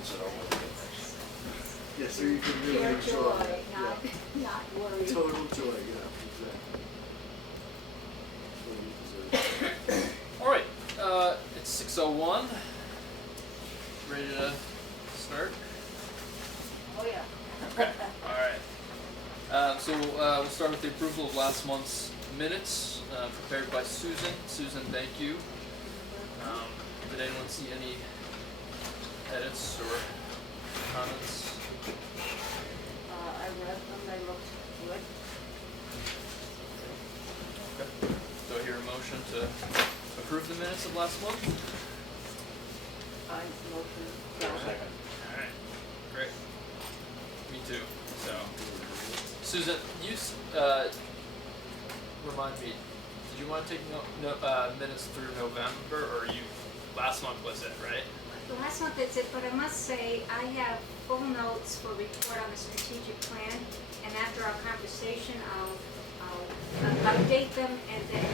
minutes it over. Yeah, so you can really Pure enjoy joy, it. not, Yeah. not worry. Total joy, yeah, exactly. That's what you deserve. Alright, it's 6:01. Ready to start? Oh, yeah. Okay. Alright. So we'll start with the approval of last month's minutes, prepared by Susan. Susan, thank you. Did anyone see any edits or comments? I read them, they looked good. Okay. Do I hear a motion to approve the minutes of last month? I motion. Second. Alright, great. Me too. So, Susan, you remind me, did you want to take minutes through November, or last month was it, right? The last month that's it, but I must say, I have full notes for report on the strategic plan, and after our conversation, I'll update them, and then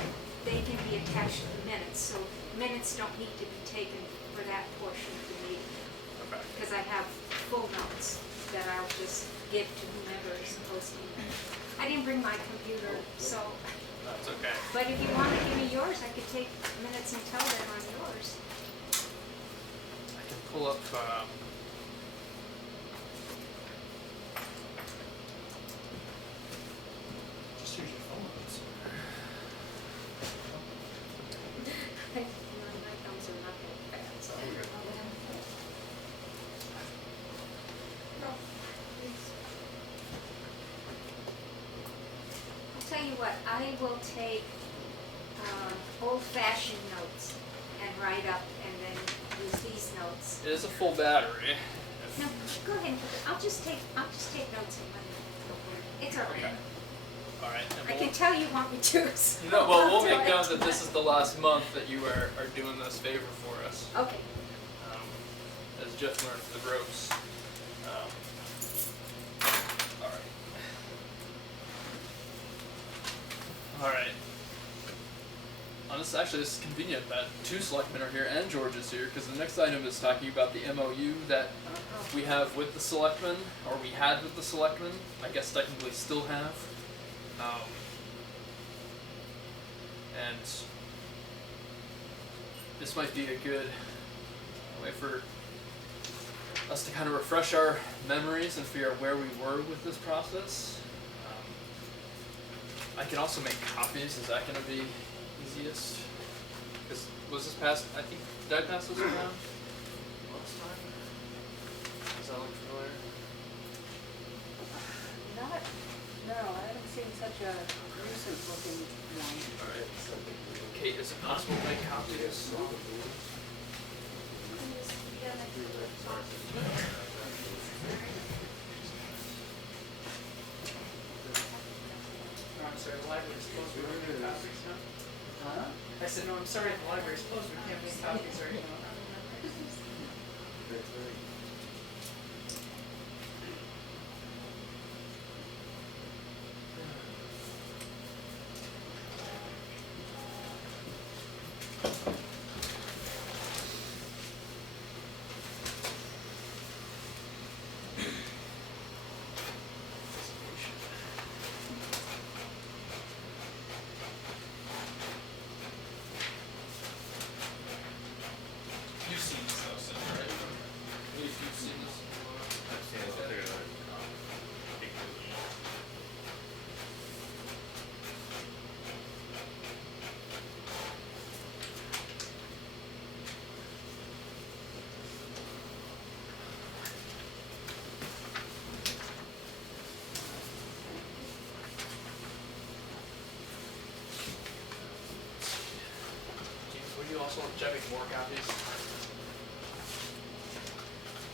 they can be attached to the minutes, so minutes don't need to be taken for that portion of the meeting, Okay. because I have full notes that I'll just give to whomever is supposed to be. I didn't bring my computer, so, That's okay. but if you want to give me yours, I could take minutes and tell them on yours. I can pull up, just use your phone notes. My thumbs are not that bad, so. I'll tell you what, I will take old-fashioned notes and write up and then use these notes. It is a full battery. No, go ahead and put it, I'll just take notes and it's all right. Okay. Alright. I can tell you want me to. So No, well, I'll we'll do make it. note that this is the last month that you are doing this favor for us. Okay. As Jeff learned the ropes. Alright. Alright. Actually, this is convenient that two selectmen are here and George is here, because the next item is talking about the MOU that we have with the selectmen, or we had with the selectmen, I guess technically still have. And this might be a good way for us to kind of refresh our memories and figure out where we were with this process. I can also make copies. Is that going to be easiest? Because was this passed? I think, did I pass this around last time? Does that look familiar? Not, no, I haven't seen such a recent looking one. Alright. Kate, is it possible to make copies? I'm sorry, the library's closed, we don't make copies, huh? Huh? I said, no, I'm sorry, the library's closed, we can't make copies right now. That's right. You've seen this though, Sid, right? At least you've seen this. I've seen it through big movie. James, would you also check make more copies?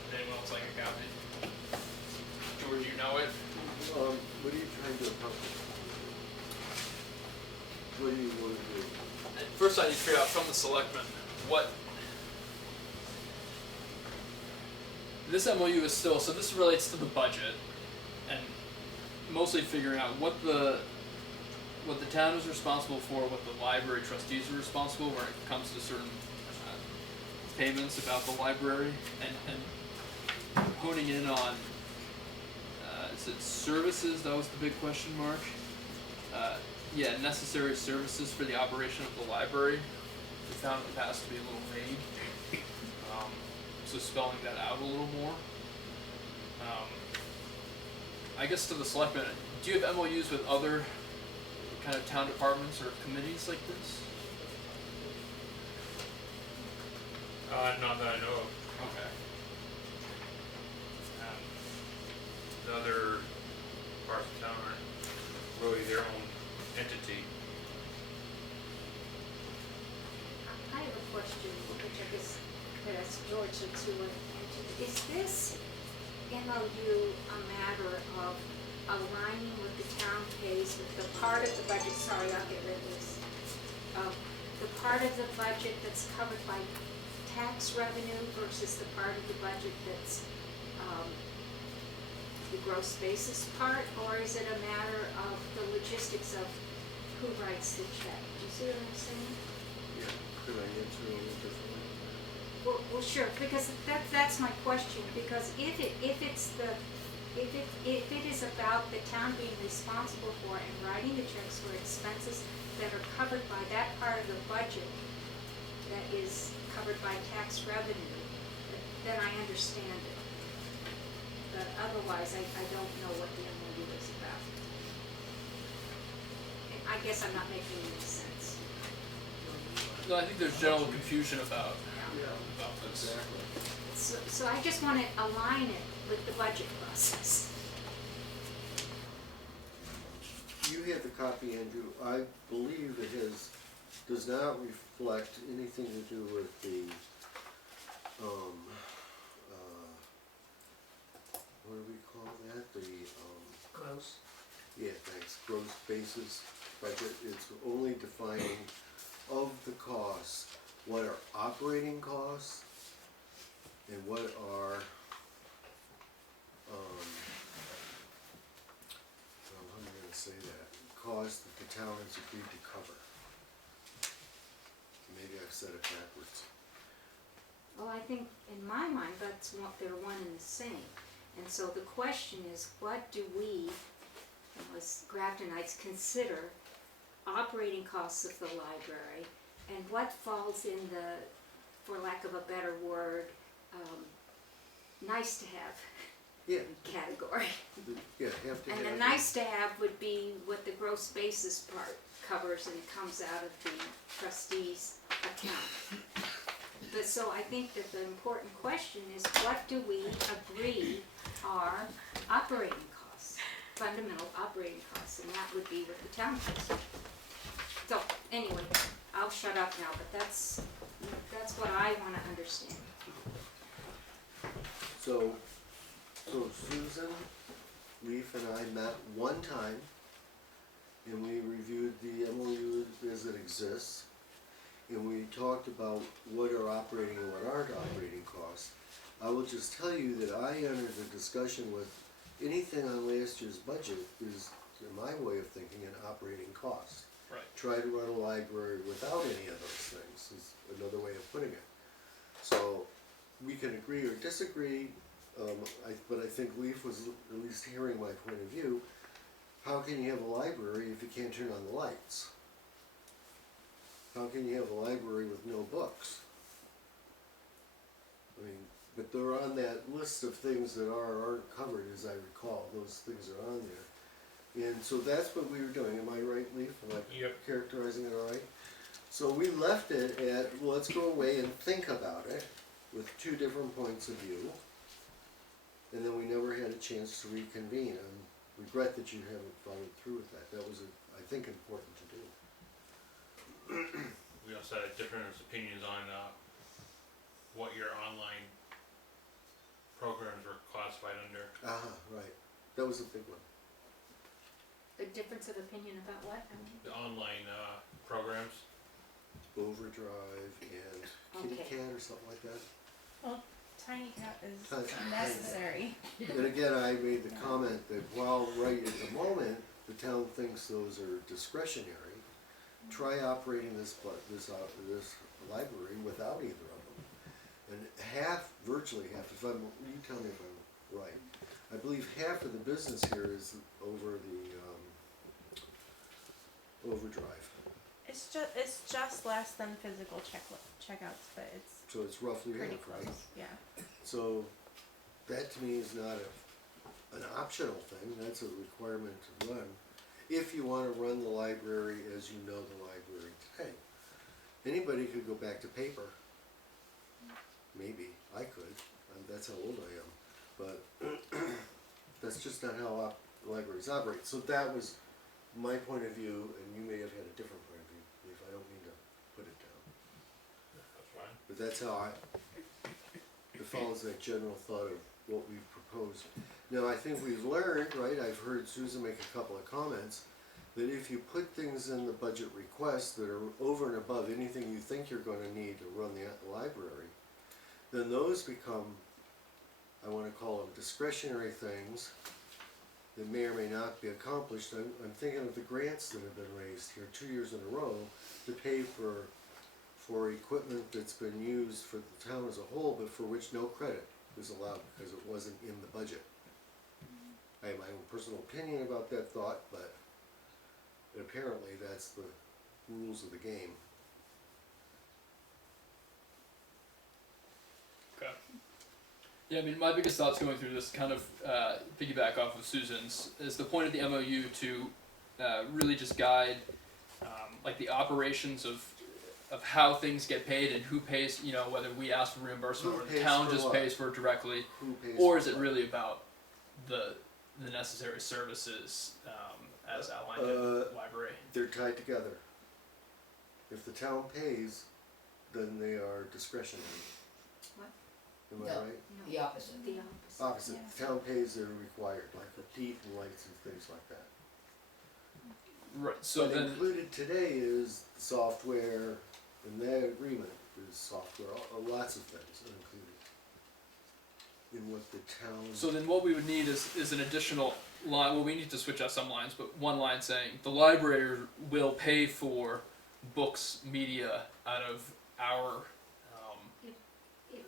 Would anyone else like a copy? George, you know it? What are you trying to accomplish? What do you want to do? First I need to figure out from the selectmen what this MOU is still, so this relates to the budget and mostly figuring out what the town is responsible for, what the library trustees are responsible when it comes to certain payments about the library, and honing in on, is it services? That was the big question mark. Yeah, necessary services for the operation of the library. We found in the past to be a little vague. So spelling that out a little more. I guess to the selectmen, do you have MOUs with other kind of town departments or committees like this? Not that I know of. Okay. The other parts of town aren't really their own entity. I have a question, which I guess could ask George to answer. Is this MOU a matter of aligning with the town pays with the part of the budget, sorry, I'll get rid of this. The part of the budget that's covered by tax revenue versus the part of the budget that's, the gross basis part, or is it a matter of the logistics of who writes the check? Do you see what I'm saying? Yeah, could I answer a little differently? Well, sure, because that's my question, because if it is about the town being responsible for and writing the checks for expenses that are covered by that part of the budget that is covered by tax revenue, then I understand it. But otherwise, I don't know what the MOU is about. And I guess I'm not making any sense. No, I think there's general confusion about Yeah, this. exactly. So I just want to align it with the budget process. You have the copy, Andrew. I believe it does not reflect anything to do with the, what do we call that? Gross. Yeah, thanks, gross basis budget. It's only defining of the costs, what are operating costs and what are, how am I gonna say that? Costs that the town has agreed to cover. Maybe I've said it backwards. Well, I think in my mind, they're one and the same. And so the question is, what do we, as Graftonites, consider operating costs of the library, and what falls in the, for lack of a better word, nice to have Yeah, category? yeah, have to have. And the nice to have would be what the gross basis part covers, and it comes out of the trustees' account. But so I think that the important question is, what do we agree are operating costs, fundamental operating costs, and that would be with the town pays. So anyway, I'll shut up now, but that's what I want to understand. So Susan, Leaf and I met one time and we reviewed the MOU as it exists. And we talked about what are operating and what aren't operating costs. I will just tell you that I entered the discussion with anything on last year's budget is, in my way of thinking, an operating cost. Right. Try to run a library without any of those things is another way of putting it. So we can agree or disagree, but I think Leaf was at least hearing my point of view. How can you have a library if you can't turn on the lights? How can you have a library with no books? I mean, but they're on that list of things that aren't covered, as I recall. Those things are on there. And so that's what we were doing. Am I right, Leaf? Am I Yep. characterizing it all right? So we left it at, well, let's go away and think about it with two different points of view. And then we never had a chance to reconvene. And regret that you haven't followed through with that. That was, I think, important to do. We also had different opinions on what your online programs were classified under. Right. That was a big one. A difference of opinion about what? The online programs. Overdrive and Kitty Okay. Cat or something like that. Well, Tiny Cat is Tiny- necessary. And again, I made the comment that while right at the moment, the town thinks those are discretionary, try operating this library without either of them. And virtually half, you tell me if I'm right. I believe half of the business here is over the, overdrive. It's just less than physical checkouts, but it's So it's roughly pretty half, right? close. Yeah. So that to me is not an optional thing, that's a requirement to run. If you wanna run the library as you know the library today. Anybody could go back to paper. Maybe, I could, that's how old I am, but that's just not how libraries operate. So that was my point of view, and you may have had a different point of view, if I don't mean to put it down. That's fine. But that's how it follows that general thought of what we've proposed. Now, I think we've learned, right, I've heard Susan make a couple of comments, that if you put things in the budget request that are over and above anything you think you're gonna need to run the library, then those become, I wanna call them discretionary things that may or may not be accomplished. I'm thinking of the grants that have been raised here 2 years in a row to pay for equipment that's been used for the town as a whole, but for which no credit was allowed because it wasn't in the budget. I have my own personal opinion about that thought, but apparently that's the rules of the game. Okay. Yeah, I mean, my biggest thoughts going through this kind of piggyback off of Susan's is the point of the MOU to really just guide like the operations of how things get paid and who pays, you know, whether we ask for reimbursement Who or the pays town for just what? pays for it directly, Who pays or for is it what? really about the necessary services as outlined in the library? They're tied together. If the town pays, then they are discretionary. What? Am I No. right? No, The opposite. the opposite. Opposite, Yeah. the town pays, they're required, like the heat and lights and things like that. Right. So But then, included today is software, and that agreement is software, lots of things are included in what the town. so then what we would need is an additional line. Well, we need to switch out some lines, but one line saying the library will pay for books, media out of our If,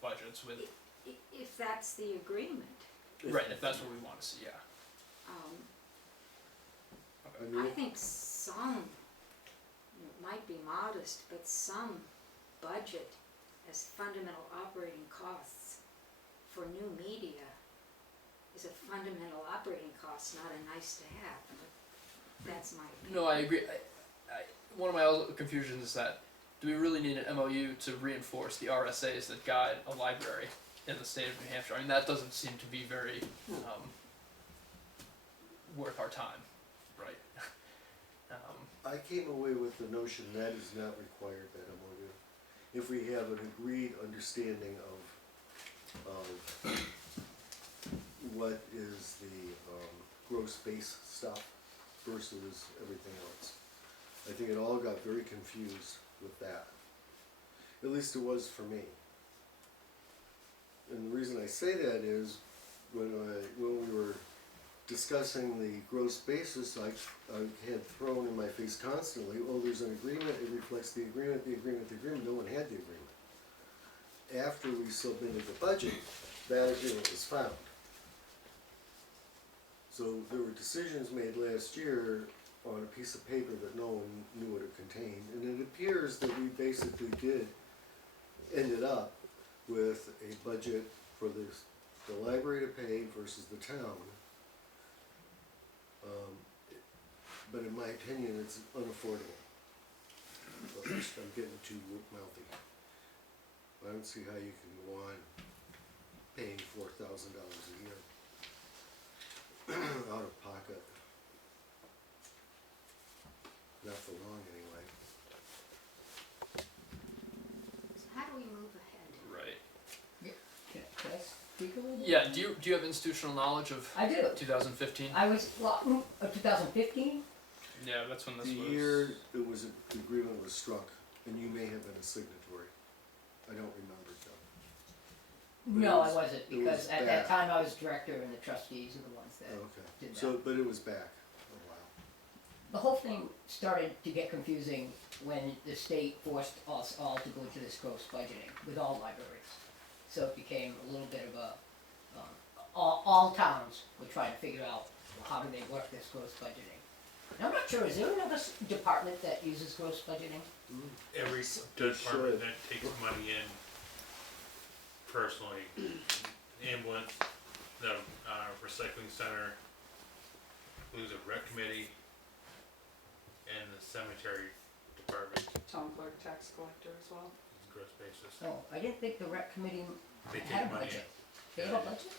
budgets with. if that's the agreement, Right, if that's what we want to see, yeah. I I mean, think some, it might be modest, but some budget as fundamental operating costs for new media is a fundamental operating cost, not a nice to have, but that's my opinion. No, I agree. One of my other confusions is that do we really need an MOU to reinforce the RSAs that guide a library in the state of New Hampshire? I mean, that doesn't seem to be very worth our time, right? I came away with the notion that is not required, that MOU. If we have an agreed understanding of what is the gross base stuff versus everything else. I think it all got very confused with that. At least it was for me. And the reason I say that is when we were discussing the gross basis, I had thrown in my face constantly, oh, there's an agreement, it reflects the agreement, the agreement, the agreement. No one had the agreement. After we submitted the budget, that agreement was found. So there were decisions made last year on a piece of paper that no one knew what it contained, and it appears that we basically ended up with a budget for the library to pay versus the town. But in my opinion, it's unaffordable. But I'm getting too mouthy. I don't see how you can go on paying $4,000 a year out of pocket. Not for long anyway. So how do we move ahead? Right. Can I speak a little bit? Yeah. Do you have institutional knowledge of I do. 2015? I was, 2015? Yeah, that's when this The was. year the agreement was struck, and you may have been a signatory. I don't remember, Joe. But No, it was- I wasn't, it was because at that back. time I was director and the trustees are the ones that Okay, did that. so, but it was back a while. The whole thing started to get confusing when the state forced us all to go to this gross budgeting with all libraries. So it became a little bit of a, all towns were trying to figure out how do they work this gross budgeting. And I'm not sure, is there another department that uses gross budgeting? Every department should. that takes money in personally, ambulance, the recycling center, includes a rec committee, and the cemetery department, Town clerk, tax collector as well. gross basis. Oh, I didn't think the rec committee They had take a money budget. in. They have a budget?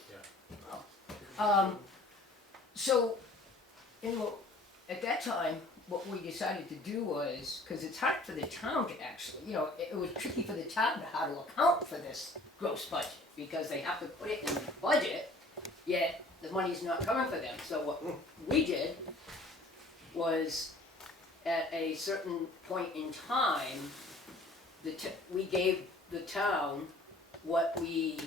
Yeah. So, at that time, what we decided to do was, cause it's hard for the town to actually, it was tricky for the town to how to account for this gross budget, because they have to put it in the budget, yet the money's not coming for them. So what we did was, at a certain point in time, we gave the town what we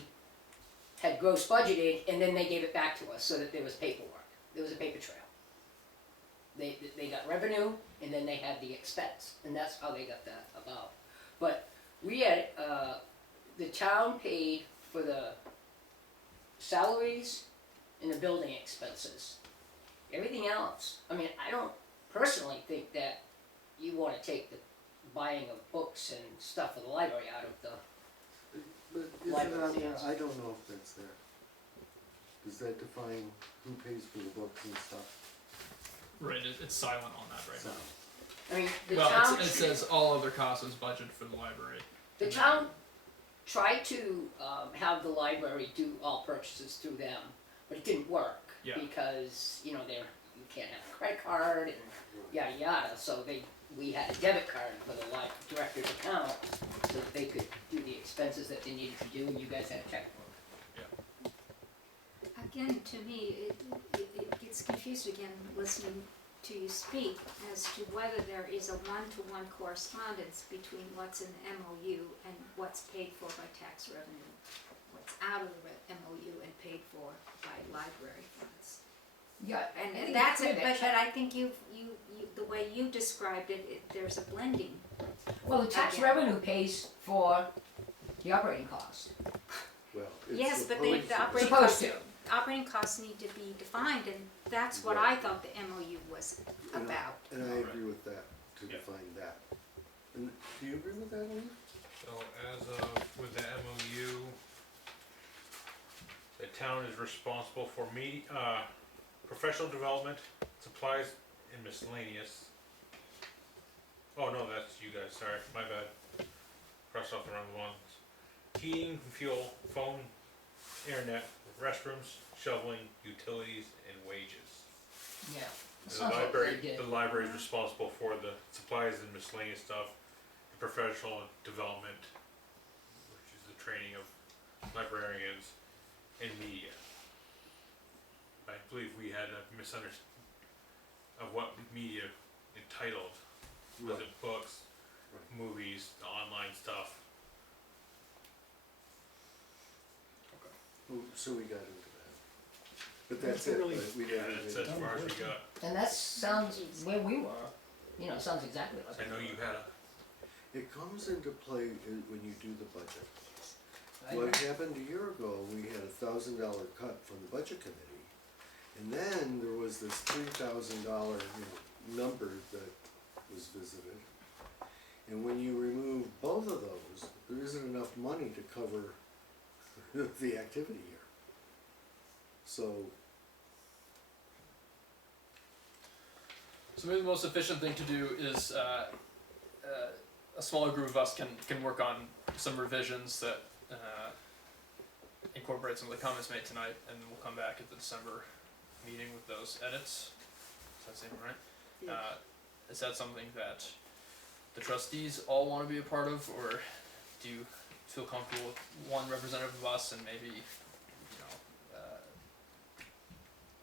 had gross budgeted, and then they gave it back to us so that there was paperwork. There was a paper trail. They got revenue, and then they had the expense, and that's how they got that about. But we had, the town paid for the salaries and the building expenses. Everything else, I mean, I don't personally think that you wanna take the buying of books and stuff for the library out of the, But is it Library, on there? yes. I don't know if that's there. Does that define who pays for the books and stuff? Right, it's silent on that right So, now. I mean, the Well, town. it says all other costs is budgeted for the library. The town tried to have the library do all purchases through them, but it didn't work. Yeah. Because, you can't have a credit card and yada yada, so we had a debit card for the director's account so that they could do the expenses that they needed to do, and you guys had a checkbook. Again, to me, it gets confused again listening to you speak as to whether there is a one-to-one correspondence between what's in the MOU and what's paid for by tax revenue, what's out of the MOU and paid for by library funds. Yeah, And that's it, but I think the way you described it, there's a blending. Well, the tax revenue pays for the operating costs. well, it's Yes, but supposed the to. operating Supposed costs, to. operating costs need to be defined, and that's what I thought the MOU was about. And I agree with that, to Yeah. define that. And do you agree with that, Lee? So as of, with the MOU, the town is responsible for professional development, supplies, and miscellaneous. Oh no, that's you guys, sorry, my bad. Crossed off the wrong ones. Heating, fuel, phone, internet, restrooms, shoveling, utilities, and wages. Yeah. The Sounds like library, they did. the library is responsible for the supplies and miscellaneous stuff, the professional development, which is the training of librarians, and media. I believe we had a misunderstanding of what media entitled. Was Right. it books, Right. movies, the online stuff? Oh, so we got into that. But that's it, really- right? We Yeah, never that's did. as far as we got. And that sounds where we were, sounds exactly like. I know you had a, It comes into play when you do the budget. I What know. happened a year ago, we had $1,000 cut from the budget committee. And then there was this $3,000, number that was visited. And when you remove both of those, there isn't enough money to cover the activity here. So, So maybe the most efficient thing to do is a smaller group of us can work on some revisions that incorporate some of the comments made tonight, and then we'll come back at the December meeting with those edits. Does that seem right? Yeah. Is that something that the trustees all want to be a part of, or do you feel comfortable with one representative of us and maybe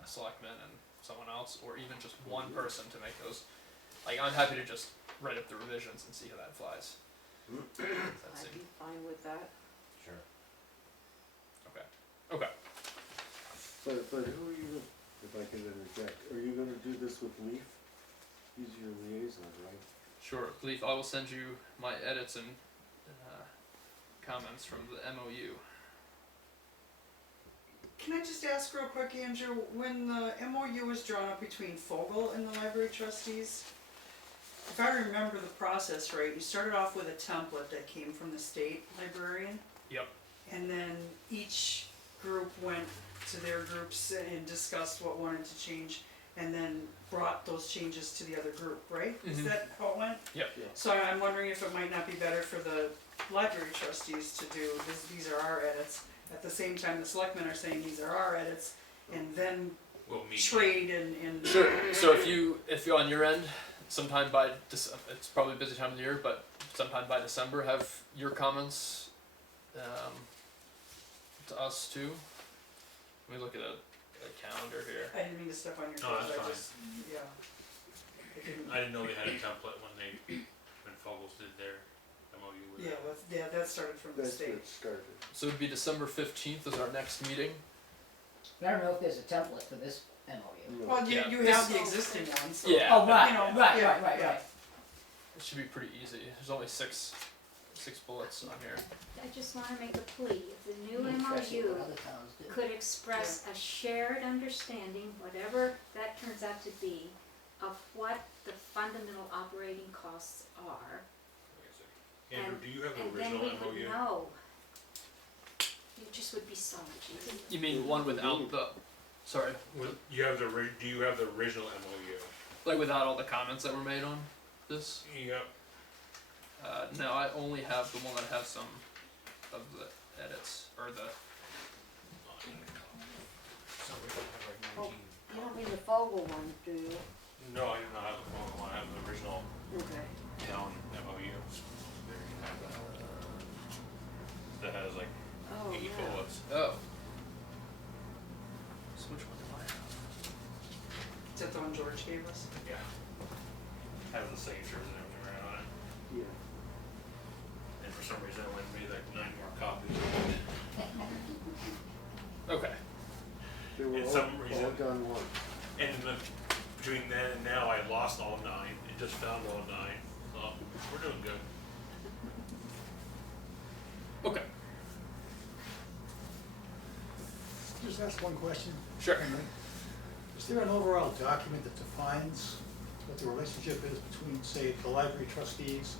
a selectman and someone else, or even just one person to make those? Like, I'm happy to just write up the revisions and see how that flies. Does that I'd seem be fine with that. Sure. okay? Okay. but who are you, if I can interject, are you gonna do this with Leaf? He's your liaison, right? Sure, Leaf. I will send you my edits and comments from the MOU. Can I just ask real quick, Andrew, when the MOU was drawn up between Fogel and the library trustees, if I remember the process right, you started off with a template that came from the state librarian. Yep. And then each group went to their groups and discussed what wanted to change, and then brought those changes to the other group, right? Is Mhm. that how it went? Yep. So I'm wondering if it might not be better for the library trustees to do this, these are our edits. At the same time, the selectmen are saying these are our edits, and then We'll meet. trade and. Sure. So if you're on your end, sometime by it's probably a busy time of the year, but sometime by December, have your comments to us too. Let me look at a calendar here. I didn't mean to step on your No, toes, that's I fine. just, yeah. I didn't- I didn't know they had a template when Fogels did their MOU with Yeah, that started from the That's state. what started. So it'd be December 15th is our next meeting. I don't know if there's a template for this MOU. No. Well, Yeah. you have the existing one, so. Yeah. Oh, right, You know, right, yeah, right, right, yeah. right. It should be pretty easy. There's only six bullets on here. I just wanna make a plea, if the new Especially what MOU other towns do. could express a shared understanding, whatever that turns out to be, of what the fundamental operating costs are, Andrew, and- do you have the and then original we would MOU? know. It just would be so much easier. You mean one without the? Sorry, You have do you have the original MOU? like without all the comments that were made on this? Yep. No, I only have the one that has some of the edits or the. Oh, you don't mean the Fogel one, do you? No, I do not have the Fogel one. I have the original Okay. town MOU. That has like Oh, 8 yeah. bullets. Oh. So which one do I have? Is that the one George gave us? Yeah. Has the signatures and everything right on it. Yeah. And for some reason, I went and made like 9 more copies. Okay. They were In all, some reason- all done once. And between then and now, I lost all 9 and just found all 9. So we're doing good. Okay. Just ask one question. Sure. Is there an overall document that defines what the relationship is between, say, the library trustees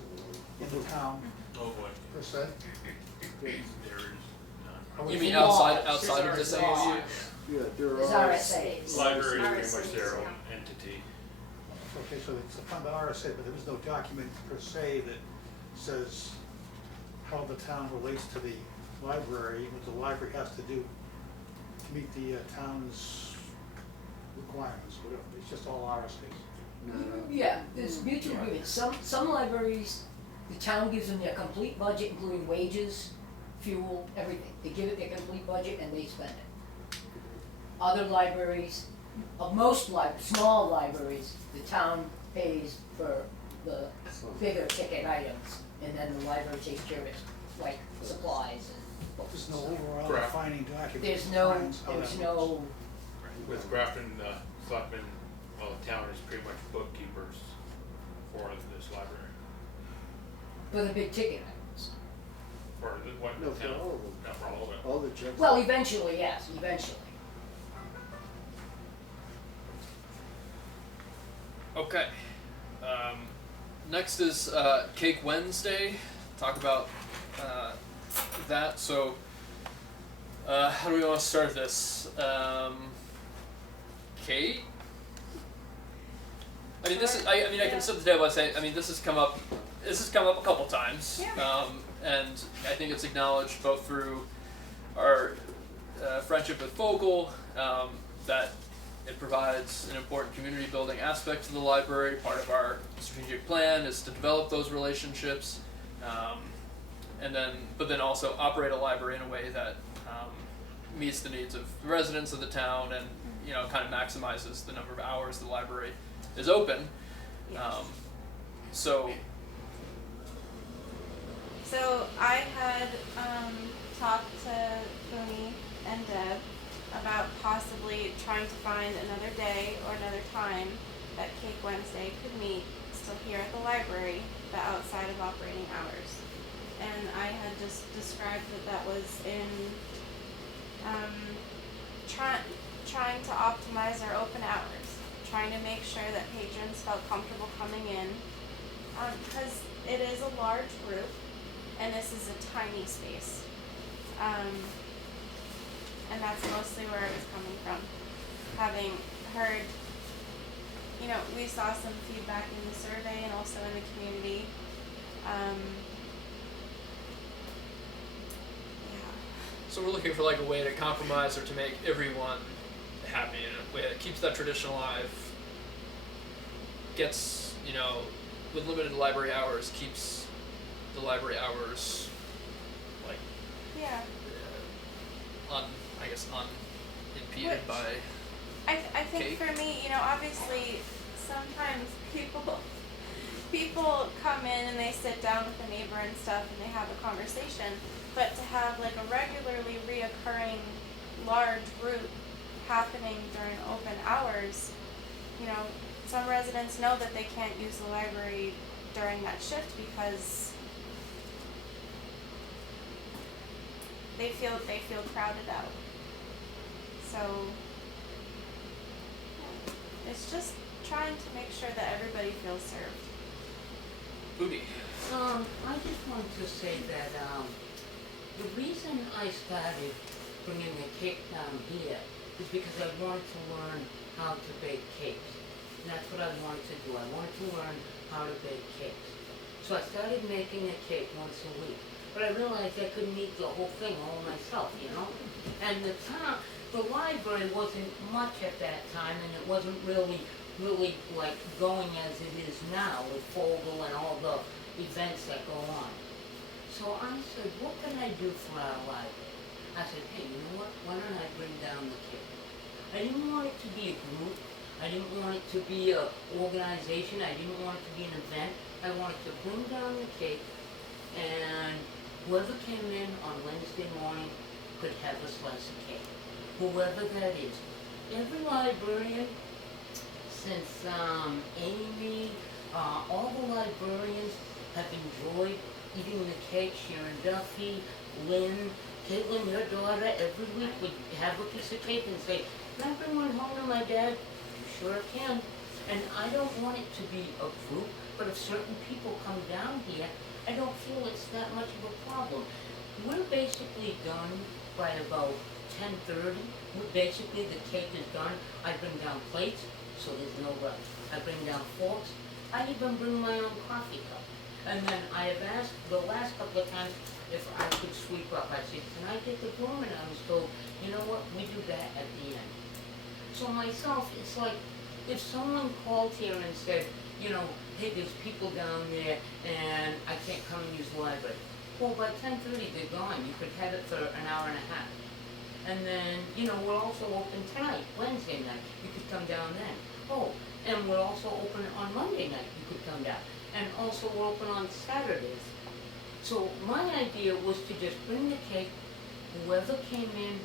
in the town Oh boy. per se? There is none. You mean Laws. outside of this Laws. MOU? Yeah, there There's are. RSA's. Library is pretty much RSA's, their own yeah. entity. Okay, so it's upon the RSA, but there is no document per se that says how the town relates to the library, what the library has to do to meet the town's requirements, whatever. It's just all RSA's. Yeah, there's mutual agreement. Some libraries, the town gives them their complete budget, including wages, fuel, everything. They give it their complete budget and they spend it. Other libraries, small libraries, the town pays for the bigger ticket items, and then the library takes care of it, like supplies and There's books. no overall Correct. defining document. There's that no, defines how there's that no, With Grafton, Selectmen, well, the town is pretty much bookkeepers for this library. for the big ticket items. For the, what, No, the for town? all of them. Not for all of it. All the checks. Well, eventually, yes, eventually. Okay. Next is Cake Wednesday. Talk about that. So, how do we want to start this? Kate? I mean, this is. I mean, I can set the table by saying. I mean, this has come up. This has come up a couple times, and I think it's acknowledged both through our friendship with Fogel, that it provides an important community building aspect to the library. Part of our strategic plan is to develop those relationships, but then also operate a library in a way that meets the needs of the residents of the town, and kind of maximizes the number of hours the library is open. So I had talked to Booney and Deb about possibly trying to find another day or another time that Cake Wednesday could meet still here at the library, but outside of operating hours. And I had just described that was in trying to optimize our open hours, trying to make sure that patrons felt comfortable coming in, because it is a large group, and this is a tiny space, and that's mostly where it was coming from. Having heard, we saw some feedback in the survey and also in the community. So we're looking for like a way to compromise or to make everyone happy in a way that keeps that tradition alive. Gets, with limited library hours, keeps the library hours like Yeah. unimpeded Which- by. I think Cake? for me, obviously sometimes people come in and they sit down with a neighbor and stuff and they have a conversation, but to have like a regularly reoccurring large group happening during open hours, some residents know that they can't use the library during that shift because they feel crowded out. So it's just trying to make sure that everybody feels served. Booty. I just wanted to say that, the reason I started bringing the cake down here is because I wanted to learn how to bake cakes. And that's what I wanted to do. I wanted to learn how to bake cakes. So I started making a cake once a week. But I realized I couldn't eat the whole thing all myself, And the library wasn't much at that time, and it wasn't really like going as it is now with Fogle and all the events that go on. So I said, what can I do for our library? I said, hey, you know what? Why don't I bring down the cake? I didn't want it to be a group. I didn't want it to be an organization. I didn't want it to be an event. I wanted to bring down the cake, and whoever came in on Wednesday morning could have a slice of cake. Whoever that is. Every librarian, since Amy, all the librarians have enjoyed eating the cake. Sharon Duffy, Lynn, Caitlin, your daughter, every week would have a piece of cake and say, can I bring one home to my dad? You sure can. And I don't want it to be a group, but if certain people come down here, I don't feel it's that much of a problem. We're basically done by about 10:30. Basically, the cake is done. I bring down plates, so there's no rush. I bring down forks. I even bring my own coffee cup. And then I have asked the last couple of times if I could sweep up. I said, can I get the broom? And I was told, you know what, we do that at the end. So myself, it's like, if someone called here and said, hey, there's people down there and I can't come and use the library. Well, by 10:30 they're gone. You could have it for an hour and a half. And then, we're also open tonight, Wednesday night. You could come down then. Oh, and we're also open on Monday night. You could come down. And also we're open on Saturdays. So my idea was to just bring the cake. Whoever came in,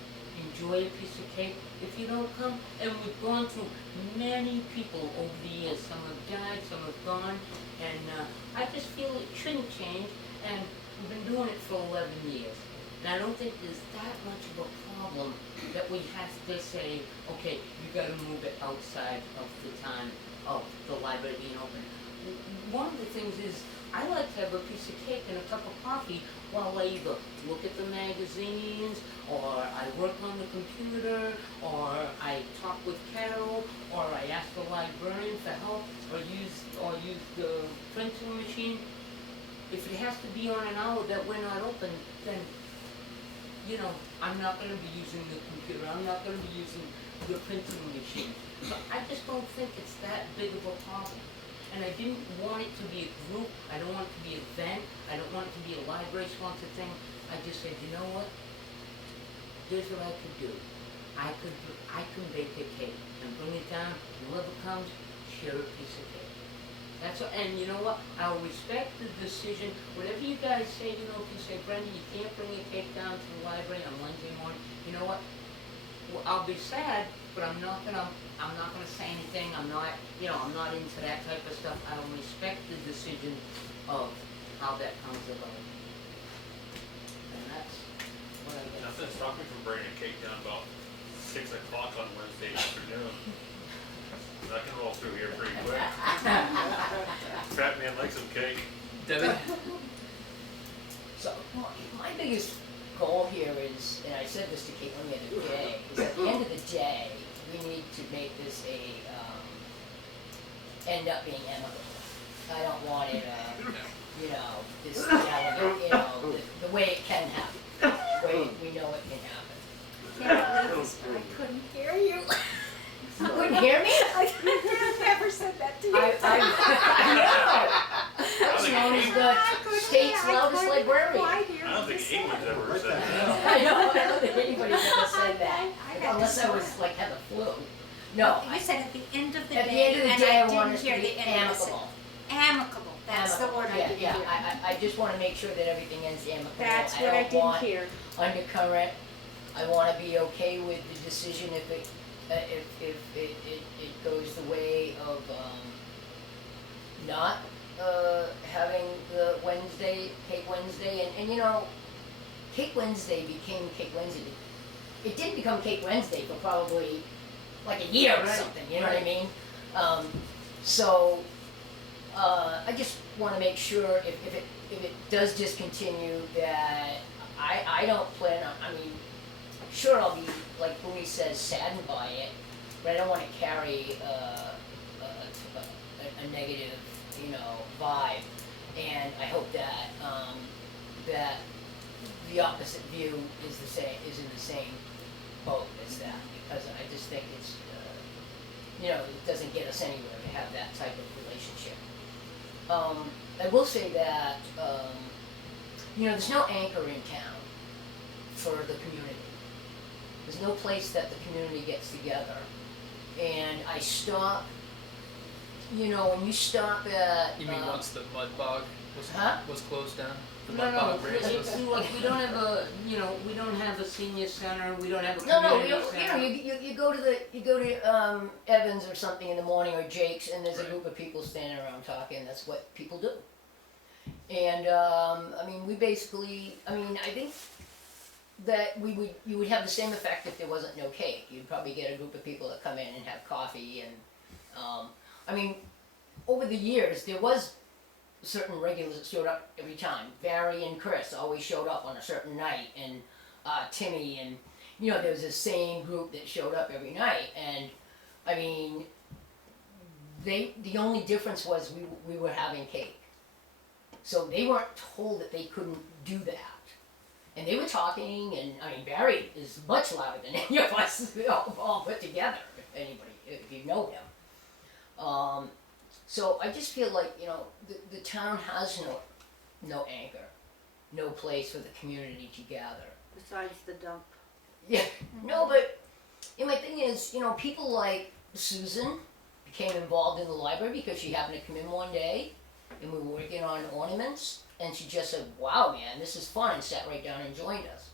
enjoy a piece of cake. If you don't come, and we've gone through many people over the years. Some have died, some have gone. And I just feel it shouldn't change. And we've been doing it for 11 years. And I don't think there's that much of a problem that we have to say, okay, you gotta move it outside of the time of the library being open. One of the things is, I like to have a piece of cake and a cup of coffee while I either look at the magazines, or I work on the computer, or I talk with Carol, or I ask the librarian for help, or use the printing machine. If it has to be on an hour that we're not open, then I'm not going to be using the computer. I'm not going to be using the printing machine. So I just don't think it's that big of a problem. And I didn't want it to be a group. I don't want it to be an event. I don't want it to be a library-sponsored thing. I just said, you know what? Here's what I could do. I can bake a cake and bring it down. Whoever comes, share a piece of cake. That's what, and you know what? I'll respect the decision. Whatever you guys say, if you say, Brenda, you can't bring a cake down to the library on Wednesday morning, you know what? Well, I'll be sad, but I'm not gonna say anything. I'm not into that type of stuff. I'll respect the decision of how that comes about. And that's what I guess. Nothing stopped me from bringing a cake down about 6 o'clock on Wednesday afternoon. I can roll through here pretty quick. Fat man likes some cake. Debbie? So my biggest goal here is, and I said this to Caitlin the other day, is at the end of the day, we need to make this end up being amicable. I don't want it, this, the way it can happen, the way we know it can happen. Can't believe this, I couldn't hear you. You couldn't hear me? I never said that to you. I know. I was known as the state's loudest librarian. I don't think anyone's ever said that. I don't think anybody's ever said that, unless I was like had the flu. No, You said at the end of the at the day, end of the and day, I I want didn't us to hear be the end of the amicable. Amicable, that's the word I didn't hear. Yeah, I just wanna make sure that everything ends amicable. That's what I don't didn't want hear. undercurrent. I wanna be okay with the decision if it goes the way of, not, having the Cake Wednesday, and Cake Wednesday became Cake Wednesday. It did become Cake Wednesday for probably like a year or something, you know what I mean? I just wanna make sure if it does discontinue that I don't plan on, sure I'll be, like Louis says, saddened by it, but I don't wanna carry a negative, vibe. And I hope that, that the opposite view is in the same boat as that, because I just think it's, it doesn't get us anywhere to have that type of relationship. I will say that, there's no anchor in town for the community. There's no place that the community gets together. And I stop, when you stop at... You mean once the mud bog was closed down? The No, mud no, bog race was? look, we don't have a, we don't have a senior center, we don't have a No, community you center. you go to Evans or something in the morning, or Jake's, and there's a group of people standing around talking. That's what people do. And we basically, I think that you would have the same effect if there wasn't no cake. You'd probably get a group of people that come in and have coffee, and over the years there was certain regulars that showed up every time. Barry and Chris always showed up on a certain night, and Timmy, and there was the same group that showed up every night. And the only difference was we were having cake, so they weren't told that they couldn't do that. And they were talking, and Barry is much louder than any of us all put together, if you know him. So I just feel like, the town has no anchor, no place for the community to gather. Besides the dump. Yeah, no, but my thing is, people like Susan became involved in the library because she happened to come in one day, and we were working on ornaments, and she just said, "Wow, man, this is fun," and sat right down and joined us.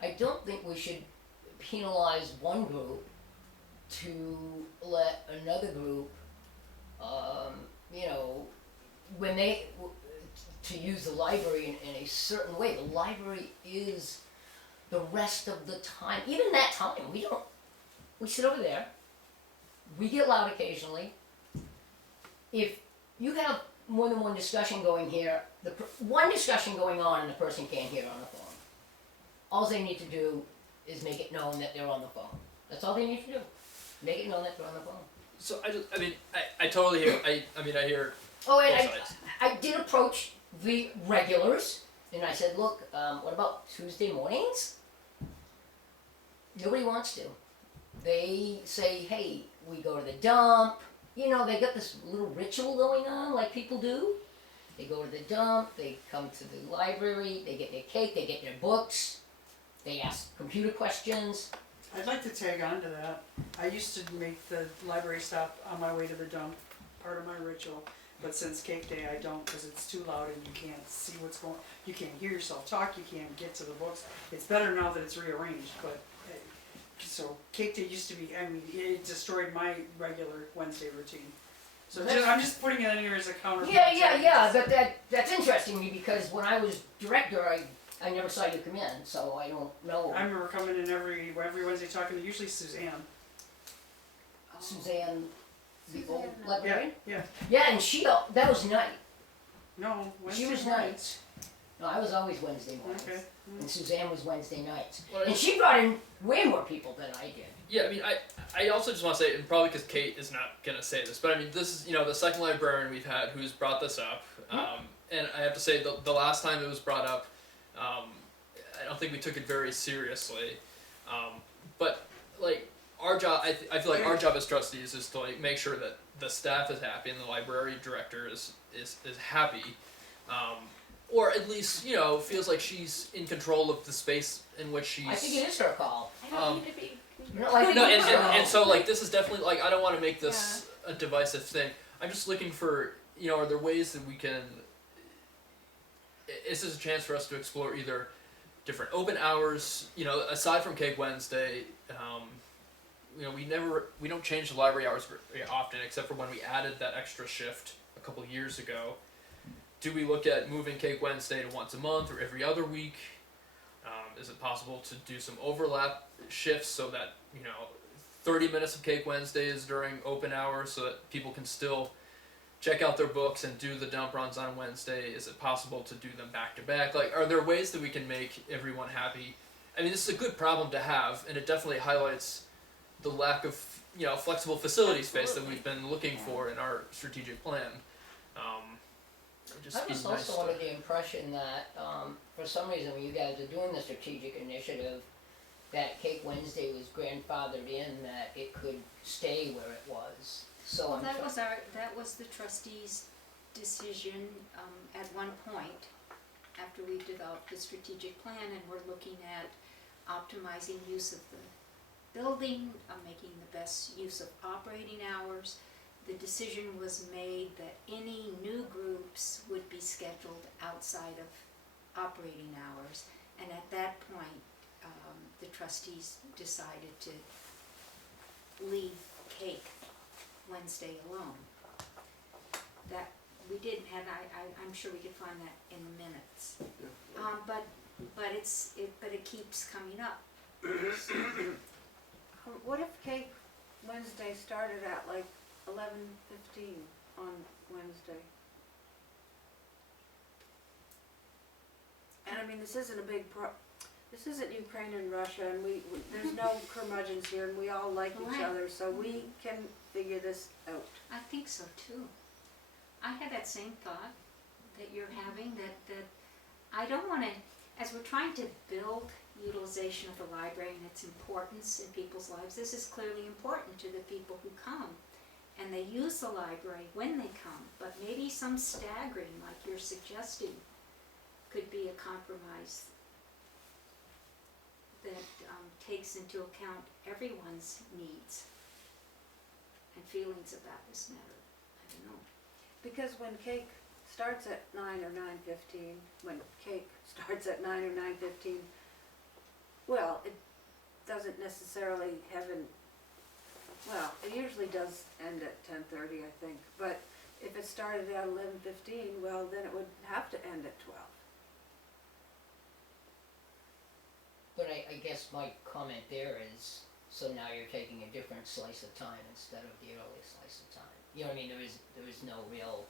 I don't think we should penalize one group to let another group, when to use the library in a certain way. The library is the rest of the time. Even that time, we sit over there, we get loud occasionally. If you have more than one discussion going here, one discussion going on and the person can't hear on the phone, all they need to do is make it known that they're on the phone. That's all they need to do. Make it known that they're on the phone. So I totally hear, I hear Oh, both and sides. I did approach the regulars, and I said, look, what about Tuesday mornings? Nobody wants to. They say, hey, we go to the dump. They got this little ritual going on like people do. They go to the dump, they come to the library, they get their cake, they get their books, they ask computer questions. I'd like to tag on to that. I used to make the library stop on my way to the dump, part of my ritual. But since Cake Day, I don't, because it's too loud and you can't see what's going on. You can't hear yourself talk, you can't get to the books. It's better now that it's rearranged, but, so Cake Day used to be, it destroyed my regular Wednesday routine. So I'm just putting it in here as a counter. Yeah, but that's interesting to me, because when I was director, I I never saw you come in, so I don't know. I remember coming in every Wednesday talking to usually Suzanne. Suzanne, the old Suzanne, Yeah, librarian? yeah. Yeah, and that was night. No, Wednesday She was mornings. nights. No, I was always Wednesday mornings. Okay. And Suzanne was Wednesday nights. Well, And she brought in way more people than I did. Yeah, I mean, I also just want to say, and probably because Kate is not going to say this, but I mean, this is, the second librarian we've had who's brought this up. And I have to say, the last time it was brought up, I don't think we took it very seriously. But, like, our job, I feel like our job as trustees is to, like, make sure that the staff is happy and the library director is happy. Or at least, feels like she's in control of the space in which she's... I think it is her call. I don't need to be. No, I think No, it is her call. and so, like, this is definitely, like, I don't want to make this a divisive thing. I'm just looking for, are there ways that we can... Is this a chance for us to explore either different open hours, aside from Cake Wednesday, we don't change the library hours very often, except for when we added that extra shift a couple years ago. Do we look at moving Cake Wednesday to once a month or every other week? Is it possible to do some overlap shifts so that, 30 minutes of Cake Wednesday is during open hours so that people can still check out their books and do the dump runs on Wednesday? Is it possible to do them back to back? Like, are there ways that we can make everyone happy? I mean, this is a good problem to have, and it definitely highlights the lack of, flexible facility space that we've been looking for in our strategic plan. I was also under the impression that, for some reason, when you guys are doing the strategic initiative, that Cake Wednesday was grandfathered in, that it could stay where it was. So Well, I'm that was the trustees' decision, at one point, after we developed the strategic plan, and we're looking at optimizing use of the building, making the best use of operating hours. The decision was made that any new groups would be scheduled outside of operating hours, and at that point, the trustees decided to leave Cake Wednesday alone. That we didn't have. I'm sure we could find that in the minutes. But it keeps coming up. What if Cake Wednesday started at like 11:15 on Wednesday? And I mean, this isn't a big this isn't Ukraine and Russia, and there's no curmudgeons here, and we all like each Right. other, so we can figure this out. I think so too. I had that same thought that you're having, that I don't want to, as we're trying to build utilization of the library and its importance in people's lives, this is clearly important to the people who come. And they use the library when they come, but maybe some staggering, like you're suggesting, could be a compromise that takes into account everyone's needs and feelings about this matter. I don't know. Because when Cake starts at 9 or 9:15, when Cake starts at 9 or 9:15, well, it doesn't necessarily have well, it usually does end at 10:30, I think, but if it started at 11:15, well, then it would have to end at 12. But I guess my comment there is, so now you're taking a different slice of time instead of the early slice of time. You know what I mean? There is no real,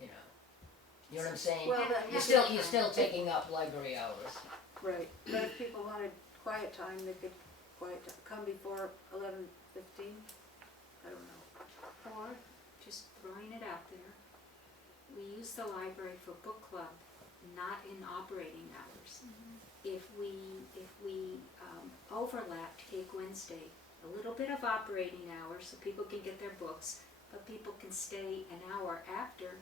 you know what I'm saying? Well, You're still taking up library hours. Right, but if people wanted quiet time, they could come before 11:15, I don't know. Or, just throwing it out there, we use the library for book club, not in operating hours. If we overlapped Cake Wednesday, a little bit of operating hours so people can get their books, but people can stay an hour after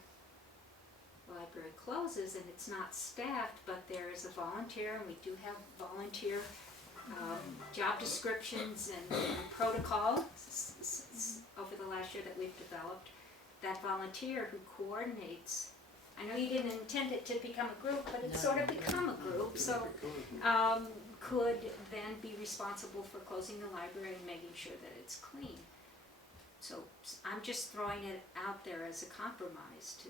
the library closes, and it's not staffed, but there is a volunteer, and we do have volunteer job descriptions and protocol over the last year that we've developed. That volunteer who coordinates, I know you didn't intend it to become a group, but it's sort of become a group, so could then be responsible for closing the library and making sure that it's clean. So I'm just throwing it out there as a compromise to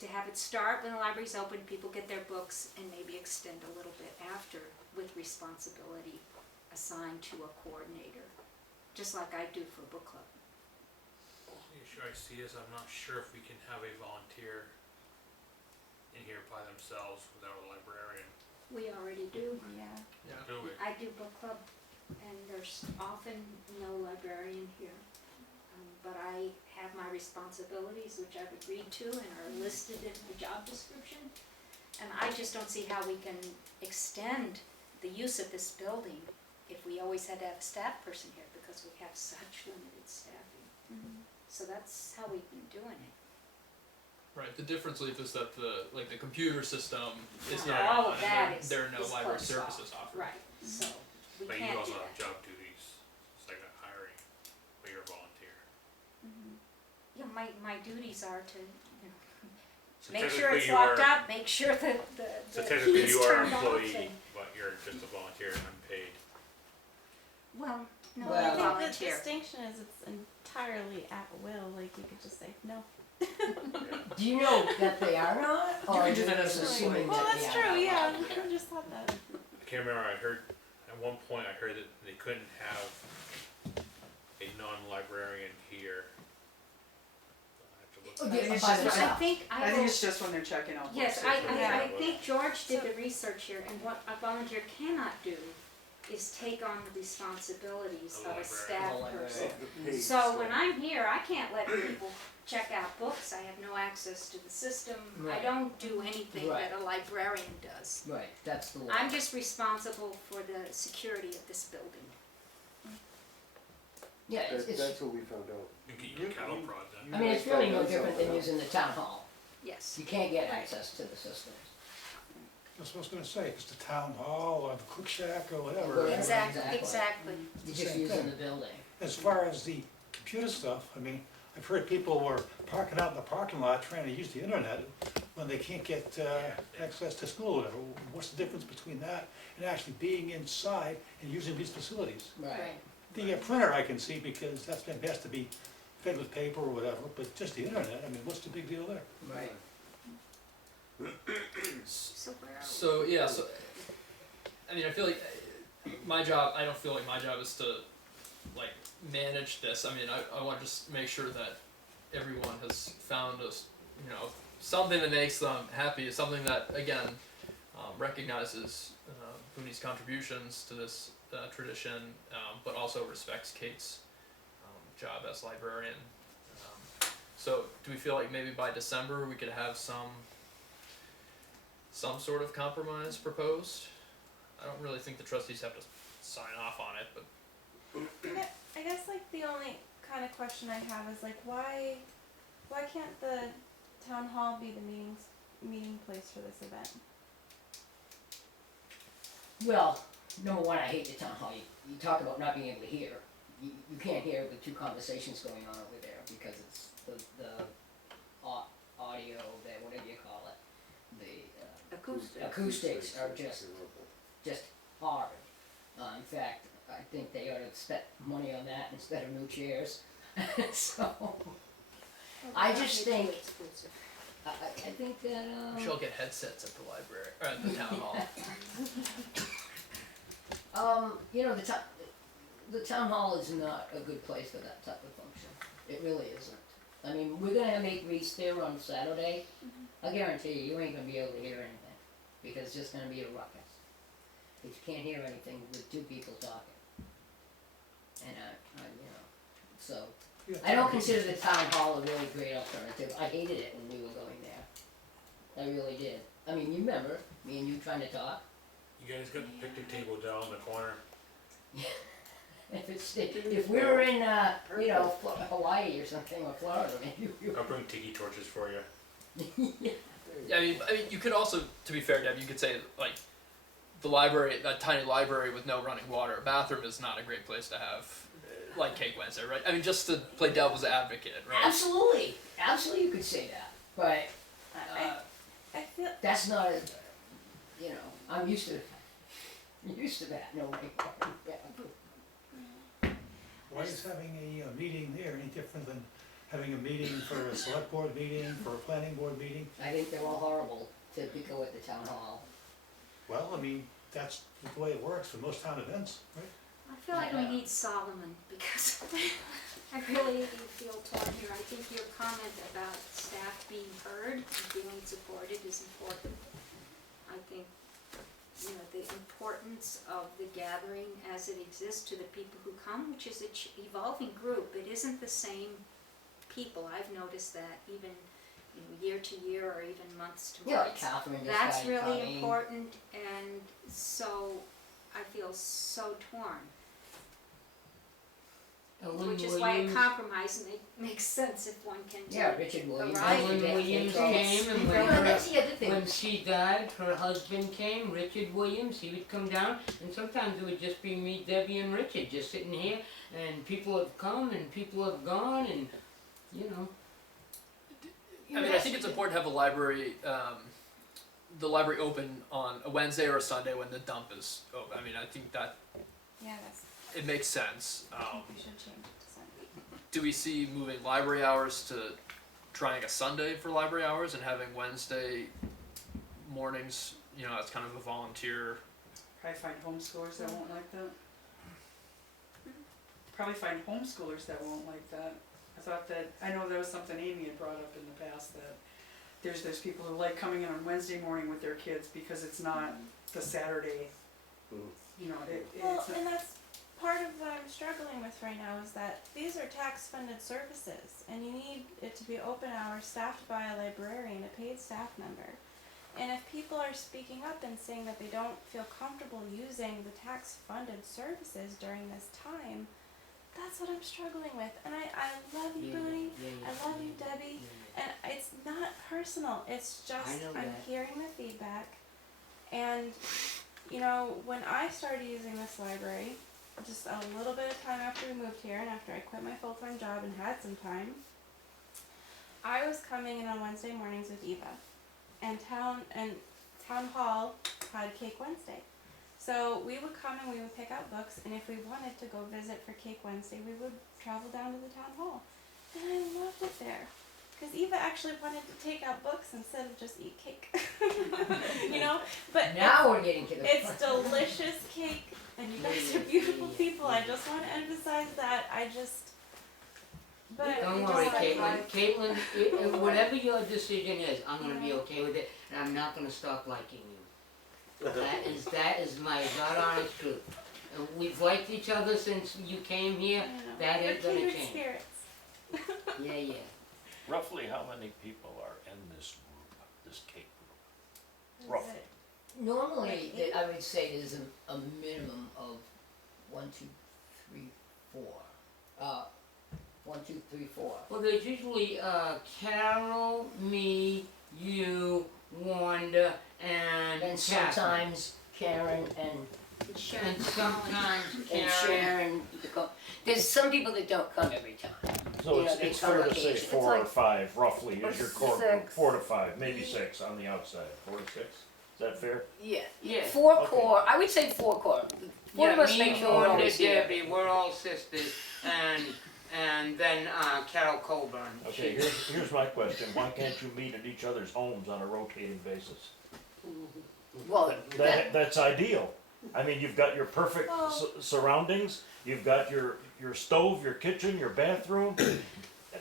to have it start when the library's open, people get their books, and maybe extend a little bit after with responsibility assigned to a coordinator, just like I do for book club. The issue I see is I'm not sure if we can have a volunteer in here by themselves without a librarian. We already do. Yeah. Do we? I do book club, and there's often no librarian here. But I have my responsibilities, which I've agreed to and are listed in the job description. And I just don't see how we can extend the use of this building if we always had to have a staff person here, because we have such limited staffing. So that's how we've been doing it. Right. The difference is that the computer system is All not on, of that and is- there are no is library closed services off. offered. Right, so we But you can't do also have that. job duties, it's like a hiring, but you're a volunteer. Yeah, my duties are to, So make sure technically it's you locked are- up, make sure that So the technically key's you are turned an off employee, and, but you're just a volunteer and unpaid. well, no, Well, I I think the volunteer. distinction is it's entirely at will. Like you could just say no. Do you know that they are not, or can are do you that just as an assuming employee. that Well, they that's are? true. Yeah, I just thought that. I can't remember, I heard, at one point I heard that they couldn't have a non-librarian here. I have to look. Oh, I think yeah, it's by just- themselves. I think it's just when they're checking out books. Yes, or something. I think George did So- the research here, and what a volunteer cannot do is take on the responsibilities Of of a a staff librarian. person. Of the paid So staff. when I'm here, I can't let people check out books, I have no access to the system, I Right. don't do anything Right. that a librarian does. Right, that's the law. I'm just responsible for the security of this building. Yeah, it's, That's what we found out. You can get your cattle prod then. I mean, it's really no different than using the town hall. Yes. You can't get Right. access to the systems. That's what I was gonna say, it's the town hall or the cook shack or Whatever. whatever. Exactly, Exactly. exactly. You're It's the just same using thing. the building. As far as the computer stuff, I mean, I've heard people were parking out in the parking lot trying to use the internet when they can't get access to school or whatever. What's the difference between that and actually being inside and using these facilities? Right. The printer I can see because that's been best to be fed with paper or whatever, but just the internet, I mean, what's the big deal there? Right. So where are we? So yeah, so I mean, I feel like my job. I don't feel like my job is to like manage this. I mean, I want to just make sure that everyone has found something that makes them happy, something that again recognizes Booney's contributions to this tradition, but also respects Kate's job as librarian. So do we feel like maybe by December we could have some sort of compromise proposed? I don't really think the trustees have to sign off on it, but I guess like the only kind of question I have is like why can't the town hall be the meeting place for this event? Well, number one, I hate the town hall. You talk about not being able to hear. You can't hear the two conversations going on over there because it's the audio, whatever you call it, the acoustics are just hard. In fact, I think they ought to spend money on that instead of new chairs. So, I just think, I think that, we should all get headsets at the library or at the town hall. the town hall is not a good place for that type of function. It really isn't. I mean, we're gonna make Reese there on Saturday. I guarantee you ain't gonna be able to hear anything, because it's just gonna be a ruckus. If you can't hear anything with two people talking. And so, I don't consider the town hall a really great alternative. I hated it when we were going there. I really did. I mean, you remember, me and you trying to talk? You guys got the picnic table down in the corner? If we were in, Hawaii or something, or Florida, maybe I'll bring tiki torches for you. Yeah, I mean, you could also, to be fair, Deb, you could say like the library, that tiny library with no running water, a bathroom is not a great place to have, like Cake Wednesday, right? I mean, just to play devil's advocate, right? Absolutely, you could say that, but, I feel that's not, I'm used to that, no running water. Why is having a meeting there any different than having a meeting for a select board meeting, for a planning board meeting. I think they're all horrible to go at the town hall. Well, I mean, that's the way it works for most town events, right? I feel like we need Solomon because I really feel torn here. I think your comment about staff being heard and feeling supported is important. I think, you know, the importance of the gathering as it exists to the people who come, which is an evolving group. It isn't the same people. I've noticed that even, you know, year to year or even months to Yeah, like months. Catherine this That's guy really coming. important, and so I feel so torn. Which is why a compromise makes sense if one can do. Yeah, Richard Williams. Right. Ellen Williams came, and Well, that's the other thing. when she died, her husband came, Richard Williams, he would come down, and sometimes it would just be me, Debbie, and Richard just sitting here, and people have come, and people have gone, and, you know. I mean, I think it's important to have the library open on a Wednesday or a Sunday when the dump is open. I mean, I think that Yeah, that's, it makes sense. I think we should change it to Sunday. Do we see moving library hours to trying a Sunday for library hours and having Wednesday mornings, you know, as kind of a volunteer? Probably find homeschoolers that won't like that. Probably find homeschoolers that won't like that. I know that was something Amy had brought up in the past, that there's people who like coming in on Wednesday morning with their kids because it's not the Saturday, you know, Well, it's not. and that's part of what I'm struggling with right now is that these are tax-funded services, and you need it to be open hours staffed by a librarian, a paid staff member. And if people are speaking up and saying that they don't feel comfortable using the tax-funded services during this time, that's what I'm struggling with. And I love you, Booney. I love you, Debbie. And it's not personal. It's just I know I'm that. hearing the feedback. And, you know, when I started using this library, just a little bit of time after we moved here and after I quit my full-time job and had some time, I was coming in on Wednesday mornings with Eva. And town hall had Cake Wednesday. So we would come and we would pick out books, and if we wanted to go visit for Cake Wednesday, we would travel down to the town hall. And I loved it there. Because Eva actually wanted to take out books instead of just eat cake. You know? But Now we're getting to the it's delicious cake, and you guys are beautiful people. I just want to emphasize that. But Don't it's worry, like Caitlin, whatever your decision is, I'm gonna be okay with it, and I'm not gonna stop liking you. That is my God honest truth. And we've liked each other since you came here, I don't know. that We're ain't gonna kindred change. spirits. Yeah. Roughly how many people are in this group, this cake group? Is Roughly. it- Normally, I would say there's a minimum of 1, 2, 3, 4. 1, 2, 3, 4. Well, there's usually, Carol, me, you, Wanda, and And Catherine. sometimes Karen and And sometimes Karen. Sharon. There's some people that don't come every time. So You know, it's they fair come to say occasionally. 4 or like 5 roughly is your core group, 6. 4 to 5, maybe 6 on the outside, 4 to 6, is that fair? Yeah. Yeah. 4 Okay. core. I would say 4 core. Four of us me, make sure we're Wanda, always here. Debbie, we're all sisters, and then Carol Colburn. Okay, here's my question, why can't you meet at each other's homes on a rotating basis? Well, That's ideal. I mean, you've got your perfect surroundings, you've got your stove, your kitchen, your bathroom.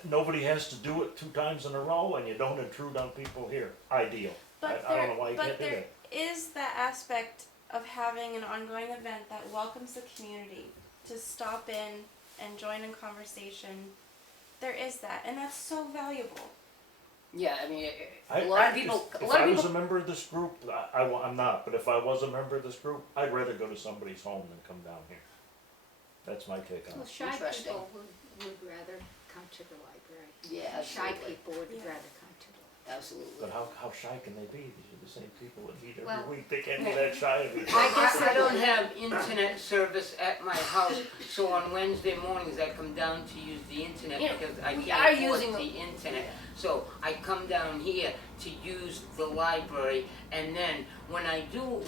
Nobody has to do it 2 times in a row, and you don't intrude on people here. Ideal. But I don't know why you can't do there that. is that aspect of having an ongoing event that welcomes the community to stop in and join in conversation. There is that, and that's so valuable. yeah. I mean, I- a lot of people. If I was a member of this group, I'm not, but if I was a member of this group, I'd rather go to somebody's home than come down here. That's my take on Well, it. shy Interesting. people would rather come to the library. Yeah, Shy absolutely. people would Yeah. rather come to the Absolutely. But how shy can they be? These are the same people that meet every Well- week. They can't be that shy of each I other. guess I don't have internet service at my house, so on Wednesday mornings I come down to use the internet Yeah, because I we can't are afford using the internet. So I come down here to use the library. And then when I do,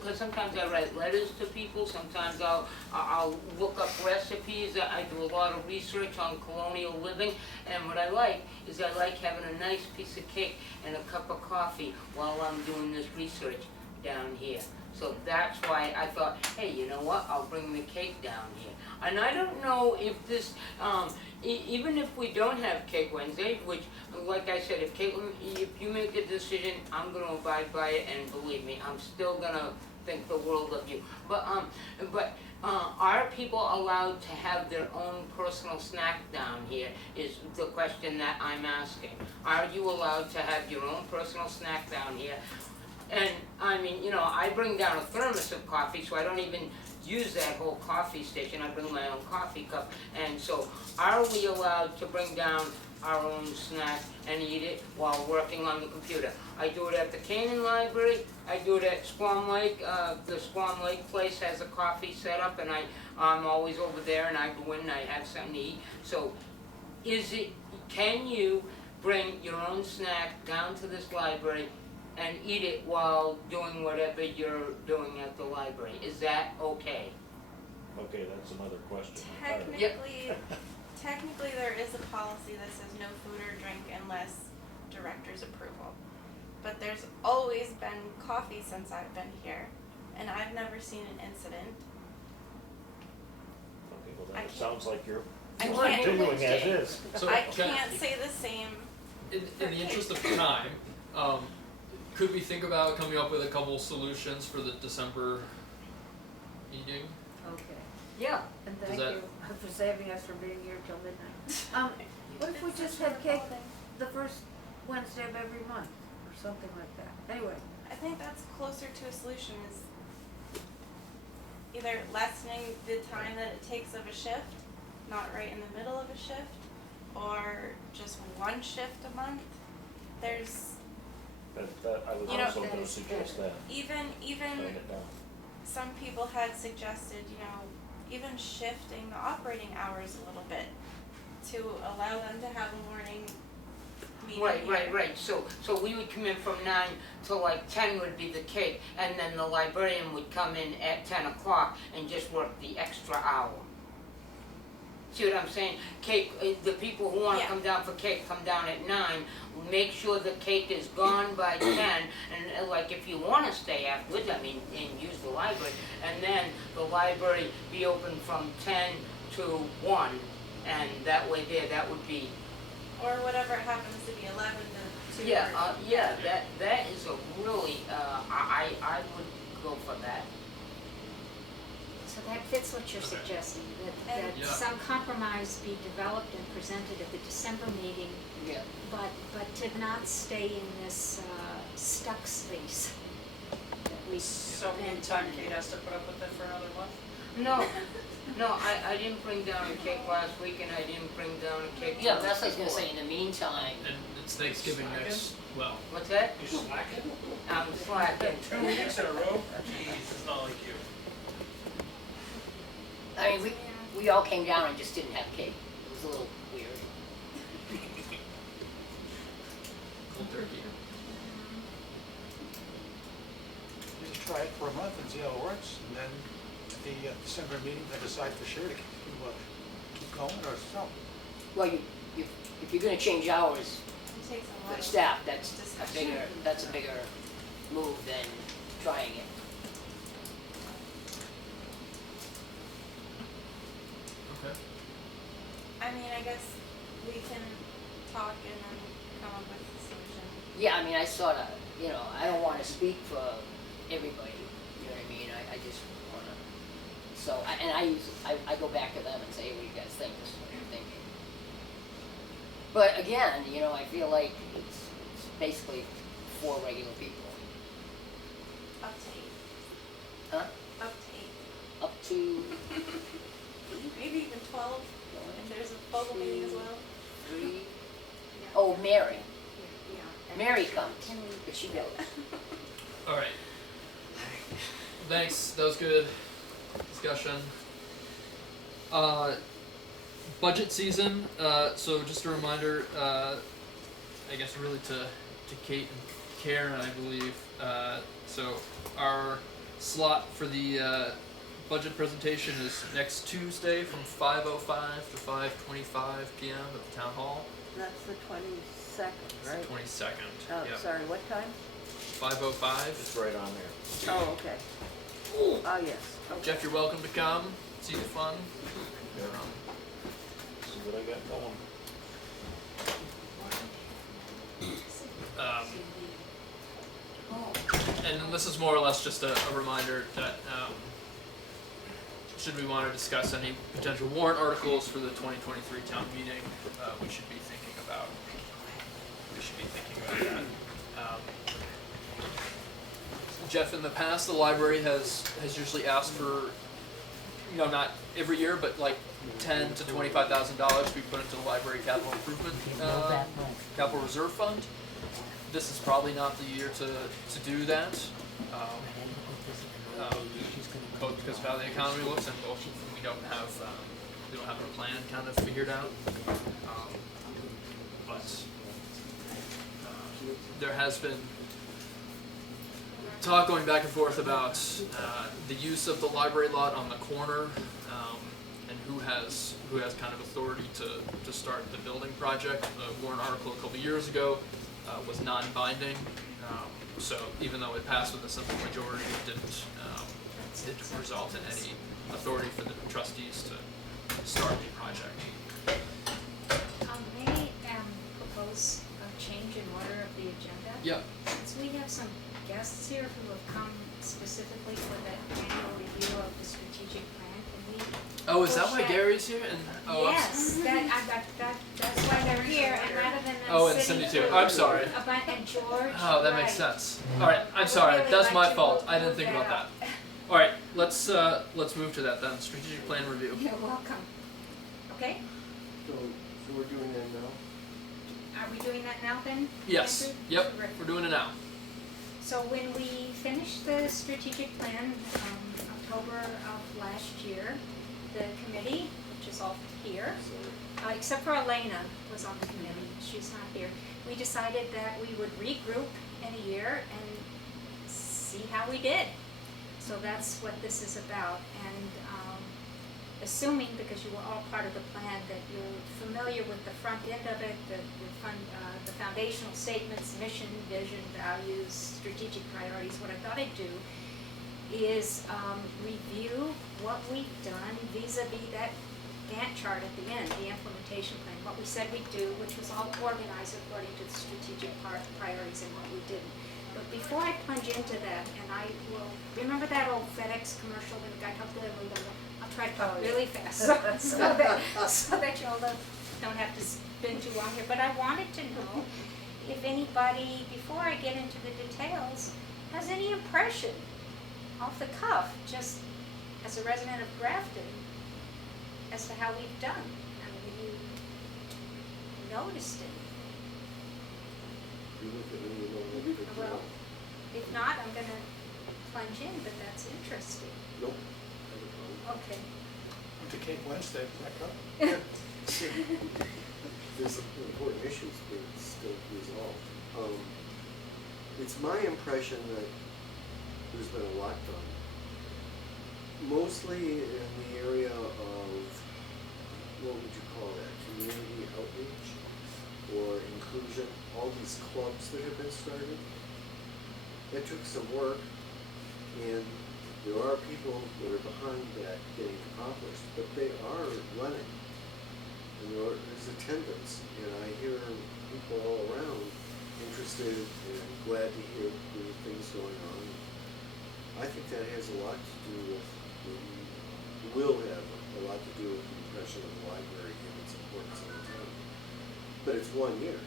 because sometimes I write letters to people, sometimes I'll look up recipes, I do a lot of research on colonial living, and what I like is I like having a nice piece of cake and a cup of coffee while I'm doing this research down here. So that's why I thought, hey, you know what, I'll bring the cake down here. And I don't know if this, even if we don't have Cake Wednesday, which, like I said, if you make a decision, I'm gonna abide by it, and believe me, I'm still gonna think the world of you. But are people allowed to have their own personal snack down here, is the question that I'm asking. Are you allowed to have your own personal snack down here? And, I mean, you know, I bring down a thermos of coffee, so I don't even use that whole coffee station. I bring my own coffee cup. And so, are we allowed to bring down our own snack and eat it while working on the computer? I do it at the Canaan Library. I do it at Squam Lake. The Squam Lake place has a coffee set up, and I'm always over there, and I go in and I have something to eat. So, can you bring your own snack down to this library and eat it while doing whatever you're doing at the library? Is that okay? Okay, that's another question. Technically there is a policy that says no food or drink unless director's approval. But there's always been coffee since I've been here, and I've never seen an incident. Okay, well I then it can't- sounds like you're I can't- continuing as is. So, I can't say the same. in the interest of time, could we think about coming up with a couple solutions for the December meeting? Okay, Yeah. and Does thank that- you for saving us from being here till midnight. What if we just had cake the first Wednesday of every month, or something like that? Anyway, I think that's closer to a solution, is either lessening the time that it takes of a shift, not right in the middle of a shift, or just one shift a month. There's That I was You know, also that gonna is suggest better. that, even write it down. some people had suggested, even shifting the operating hours a little bit to allow them to have a morning meeting here. Right. So we would come in from 9 to like 10 would be the cake, and then the librarian would come in at 10 o'clock and just work the extra hour. See what I'm saying? Cake, the people who wanna Yeah. come down for cake come down at 9, make sure the cake is gone by 10, and like if you wanna stay afterwards, I mean, and use the library, and then the library be open from 10 to 1, and that way that would be, Or whatever it happens to be, 11 to 2. that is a really, I would go for that. So that fits what you're suggesting, that And- Yeah. some compromise be developed and presented at the December meeting, Yeah. but to not stay in this stuck space that we So spent meantime, in. Kate has to put up with it for another month? No, I didn't bring down a cake last week, and I didn't bring down a cake. Yeah, the that's what I was week gonna say, before. in the meantime, And it's Thanksgiving next, well, What's that? You slacking? I'm slacking. 2 weeks in a row? Jeez, it's not like you. I mean, we all came down and just didn't have cake. It was a little weird. cold turkey. You can try it for a month and see how it works, and then at the December meeting, I decide for sure to keep going or stop. Well, if you're gonna change hours It takes a for lot the of staff, that's a discussion. bigger move than trying it. Okay. I mean, I guess we can talk and then come up with a solution. Yeah, I mean, I sorta, I don't wanna speak for everybody, you know what I mean? I just wanna, so, I go back to them and say, what do you guys think, this is what you're thinking. But again, I feel like it's basically 4 regular people. Up to 8. Huh? Up to 8. Up to Maybe even 12, if there's a Fogel meeting as well. 3, oh, Mary. Yeah. Mary comes, but she goes. Alright. Thanks, that was good discussion. Budget season, so just a reminder, I guess really to to Kate and Karen, I believe. So our slot for the budget presentation is next Tuesday from 5:05 to 5:25 p.m. at the town hall. That's the 22nd, It's right? the 22nd. Oh, Yep. sorry, what time? 5:05. It's right on there. Oh, okay. Oh, yes, okay. Jeff, you're welcome to come. See the fun. See what I got going. And then this is more or less just a reminder that should we want to discuss any potential warrant articles for the 2023 town meeting, we should be thinking about. that. Jeff, in the past, the library has usually asked for, not every year, but like $10,000 to $25,000 we put into the library capital improvement capital reserve fund. This is probably not the year to do that, both because of how the economy looks and both we don't have our plan kind of figured out. But there has been talk going back and forth about the use of the library lot on the corner, and who has kind of authority to start the building project. The warrant article a couple years ago was non-binding, so even though it passed with a simple majority, it didn't result in any authority for the trustees to start the project. May I propose a change in order of the agenda? Yep. Since we have some guests here who have come specifically for the annual review of the strategic plan, can we? Oh, is that push why Gary's here? And Yes, that's why they're here, and rather than Oh, them and sitting Cindy too. for I'm sorry. and George. Oh, that makes right. sense. All right, I'm sorry. Really That's like my to fault. move I didn't think about that that. All right, let's move to that then. Strategic plan review. You're welcome. Okay, So we're doing that now? are we doing that now then? Yes. Andrew? Yep. Terrific. We're doing it now. So when we finished the strategic plan, October of last year, the committee, which is all here, except for Elena was on the committee, she's not here, we decided that we would regroup in a year and see how we did. So that's what this is about, and assuming, because you were all part of the plan, that you're familiar with the front end of it, the foundational statements, mission, vision, values, strategic priorities. What I thought I'd do is review what we've done vis-a-vis that Gantt chart at the end, the implementation plan, what we said we'd do, which was all organized according to the strategic priorities and what we didn't. But before I plunge into that, and I will, remember that old FedEx commercial when the guy talked to them, I'll try to talk really fast so that y'all don't have to spin too long here. But I wanted to know if anybody, before I get into the details, has any impression off the cuff, just as a resident of Grafton, as to how we've done. I mean, have you noticed it? You look at me, you know, look at Well, if not, I'm gonna plunge in, but that's interesting. Nope. Not a problem. Okay. Went to Cape Wednesday, back up. There's some important issues, but it's still resolved. It's my impression that there's been a lot done. Mostly in the area of, what would you call that, community outreach or inclusion, all these clubs that have been started. It took some work, and there are people that are behind that getting accomplished, but they are running. And there's attendance, and I hear people all around interested and glad to hear the things going on. I think that has a lot to do with, will have a lot to do with the impression of the library and its importance in the town. But it's 1 year.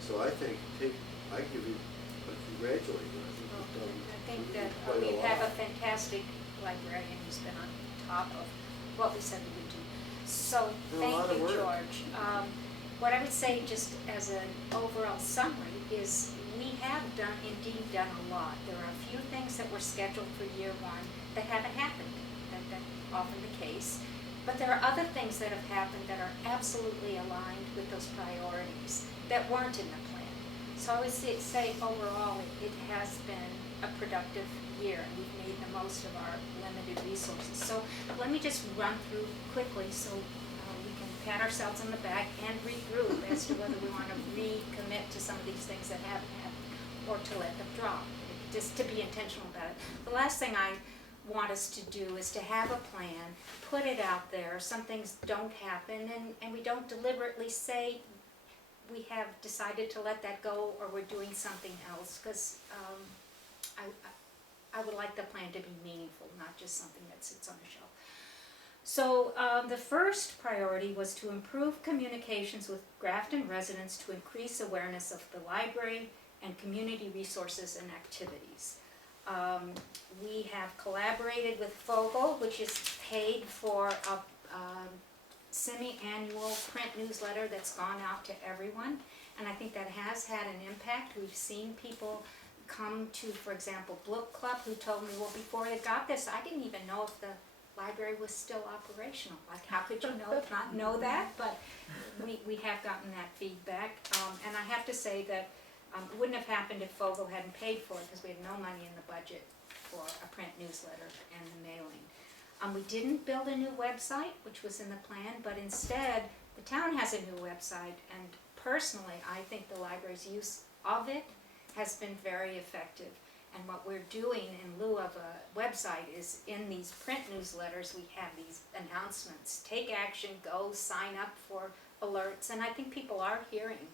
So I think, I give you, congratulate you. I think you've done I think that quite we a have a lot. fantastic librarian who's been on top of what we said we would do. So, Been a lot thank of you, work. George. What I would say, just as an overall summary, is we have indeed done a lot. There are a few things that were scheduled for year one that haven't happened. That's often the case. But there are other things that have happened that are absolutely aligned with those priorities that weren't in the plan. So I would say overall, it has been a productive year, and we've made the most of our limited resources. So let me just run through quickly so we can pat ourselves on the back and regroup as to whether we want to recommit to some of these things that haven't happened or to let them drop, just to be intentional about it. The last thing I want us to do is to have a plan, put it out there. Some things don't happen, and we don't deliberately say we have decided to let that go or we're doing something else, because I would like the plan to be meaningful, not just something that sits on a shelf. So the first priority was to improve communications with Grafton residents to increase awareness of the library and community resources and activities. We have collaborated with Fogel, which is paid for a semi-annual print newsletter that's gone out to everyone, and I think that has had an impact. We've seen people come to, for example, Book Club, who told me, well, before they got this, I didn't even know if the library was still operational. Like, how could you not know that? But we have gotten that feedback, and I have to say that it wouldn't have happened if Fogel hadn't paid for it, because we had no money in the budget for a print newsletter and the mailing. We didn't build a new website, which was in the plan, but instead, the town has a new website, and personally, I think the library's use of it has been very effective. And what we're doing in lieu of a website is, in these print newsletters, we have these announcements. Take action, go sign up for alerts, and I think people are hearing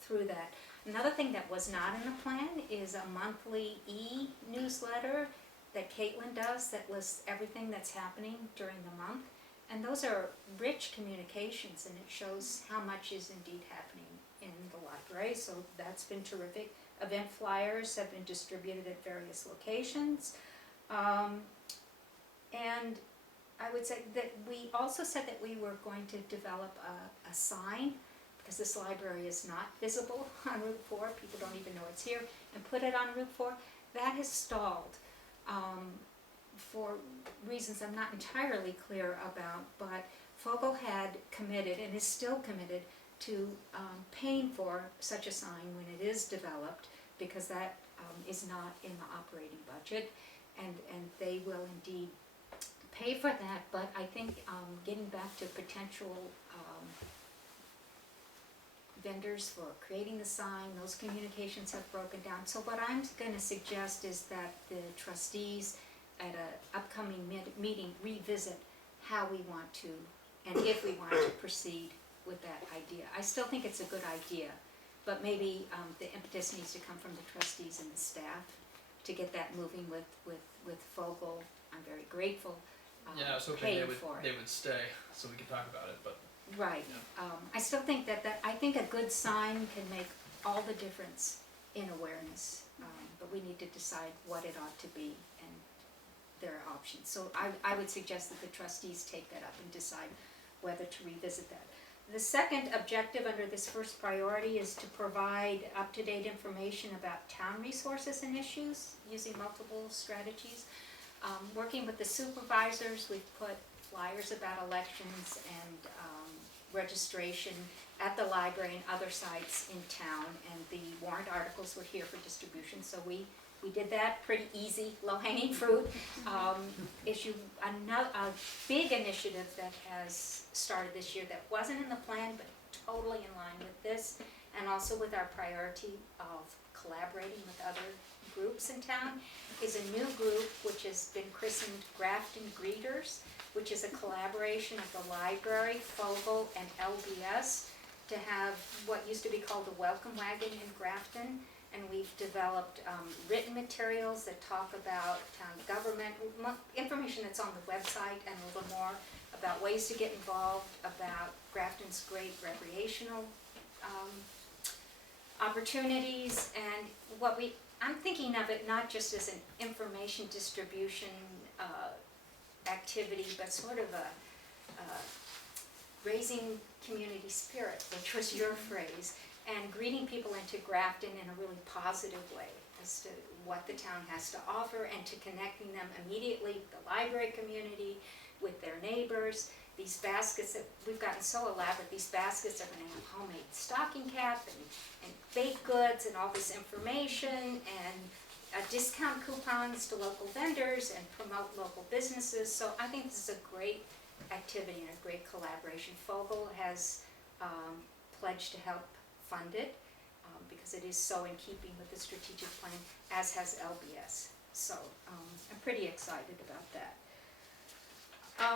through that. Another thing that was not in the plan is a monthly e-newsletter that Caitlin does that lists everything that's happening during the month. And those are rich communications, and it shows how much is indeed happening in the library, so that's been terrific. Event flyers have been distributed at various locations. And I would say that we also said that we were going to develop a sign, because this library is not visible on Route 4, people don't even know it's here, and put it on Route 4. That has stalled for reasons I'm not entirely clear about, but Fogel had committed, and is still committed, to paying for such a sign when it is developed, because that is not in the operating budget, and they will indeed pay for that. But I think getting back to potential vendors for creating the sign, those communications have broken down. So what I'm going to suggest is that the trustees at an upcoming meeting revisit how we want to, and if we want to proceed with that idea. I still think it's a good idea, but maybe the impetus needs to come from the trustees and the staff to get that moving with Fogel. I'm very grateful. Yeah, I was hoping paying they would stay so we could talk about it, but right. Yeah. I still think that I think a good sign can make all the difference in awareness, but we need to decide what it ought to be, and there are options. So I would suggest that the trustees take that up and decide whether to revisit that. The second objective under this first priority is to provide up-to-date information about town resources and issues using multiple strategies. Working with the supervisors, we've put flyers about elections and registration at the library and other sites in town, and the warrant articles were here for distribution, so we did that, pretty easy, low-hanging fruit. Issue a big initiative that has started this year that wasn't in the plan, but totally in line with this, and also with our priority of collaborating with other groups in town, is a new group which has been christened Grafton Greeters, which is a collaboration of the library, Fogel, and LBS to have what used to be called the Welcome Wagon in Grafton. And we've developed written materials that talk about town government, information that's on the website, and a little more about ways to get involved, about Grafton's great recreational opportunities, and I'm thinking of it not just as an information distribution activity, but sort of a raising community spirit, which was your phrase, and greeting people into Grafton in a really positive way as to what the town has to offer, and to connecting them immediately with the library community, with their neighbors. These baskets that, we've gotten so elaborate, these baskets are gonna have homemade stocking cap and baked goods and all this information and discount coupons to local vendors and promote local businesses. So I think this is a great activity and a great collaboration. Fogel has pledged to help fund it because it is so in keeping with the strategic plan, as has LBS. So I'm pretty excited about that.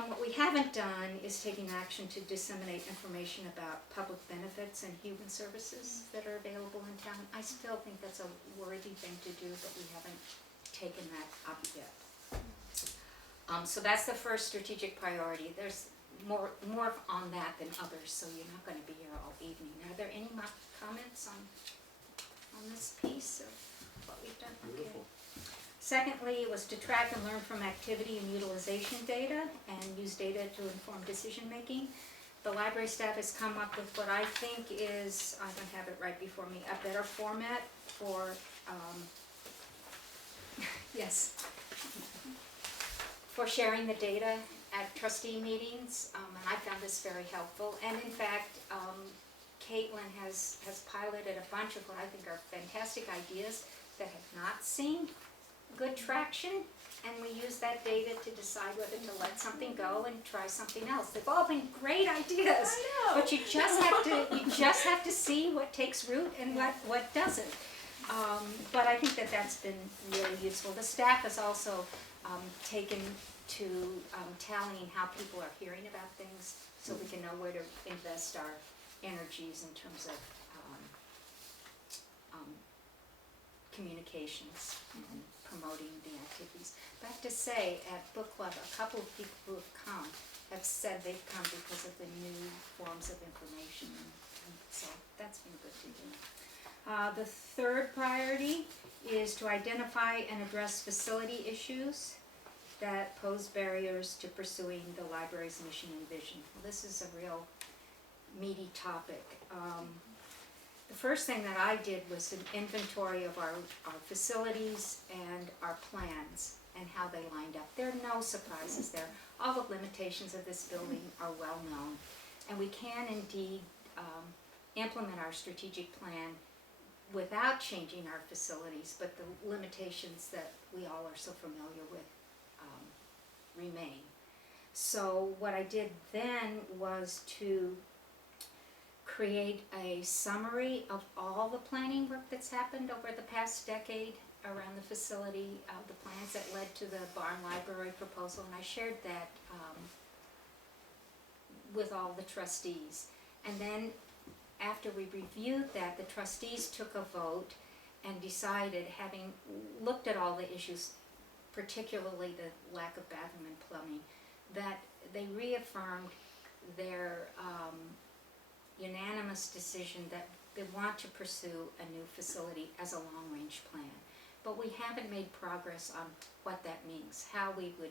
What we haven't done is taking action to disseminate information about public benefits and human services that are available in town. I still think that's a worthy thing to do, but we haven't taken that up yet. So that's the first strategic priority. There's more on that than others, so you're not gonna be here all evening. Are there any comments on this piece of what we've done? Okay. Beautiful. Secondly, was to track and learn from activity and utilization data and use data to inform decision making. The library staff has come up with what I think is, I don't have it right before me, a better format for, yes, for sharing the data at trustee meetings, and I found this very helpful. And in fact, Caitlin has piloted a bunch of what I think are fantastic ideas that have not seen good traction, and we use that data to decide whether to let something go and try something else. They've all been great ideas, but you just have to see what takes root and what doesn't. But I think that that's been really useful. The staff has also taken to tallying how people are hearing about things, so we can know where to invest our energies in terms of communications and promoting the activities. But I have to say, at book club, a couple of people who have come have said they've come because of the new forms of information, and so that's been good to do. The third priority is to identify and address facility issues that pose barriers to pursuing the library's mission and vision. Well, this is a real meaty topic. The first thing that I did was an inventory of our facilities and our plans and how they lined up. There are no surprises there. All the limitations of this building are well known, and we can indeed implement our strategic plan without changing our facilities, but the limitations that we all are so familiar with remain. So what I did then was to create a summary of all the planning work that's happened over the past decade around the facility, the plans that led to the barn library proposal, and I shared that with all the trustees. And then after we reviewed that, the trustees took a vote and decided, having looked at all the issues, particularly the lack of bathroom and plumbing, that they reaffirmed their unanimous decision that they want to pursue a new facility as a long-range plan. But we haven't made progress on what that means, how we would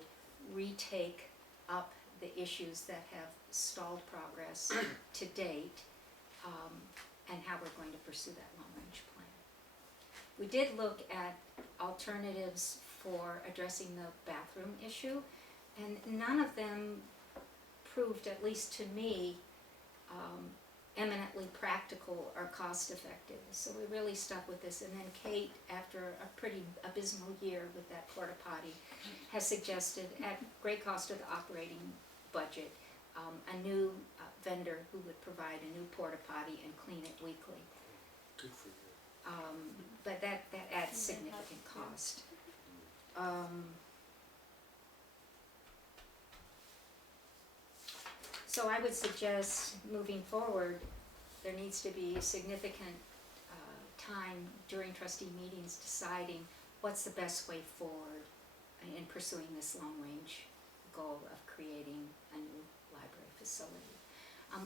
retake up the issues that have stalled progress to date, and how we're going to pursue that long-range plan. We did look at alternatives for addressing the bathroom issue, and none of them proved, at least to me, eminently practical or cost-effective. So we really stuck with this. And then Kate, after a pretty abysmal year with that porta potty, has suggested, at great cost of the operating budget, a new vendor who would provide a new porta potty and clean it weekly. Good for you. But that adds significant cost. So I would suggest, moving forward, there needs to be significant time during trustee meetings deciding what's the best way forward in pursuing this long-range goal of creating a new library facility.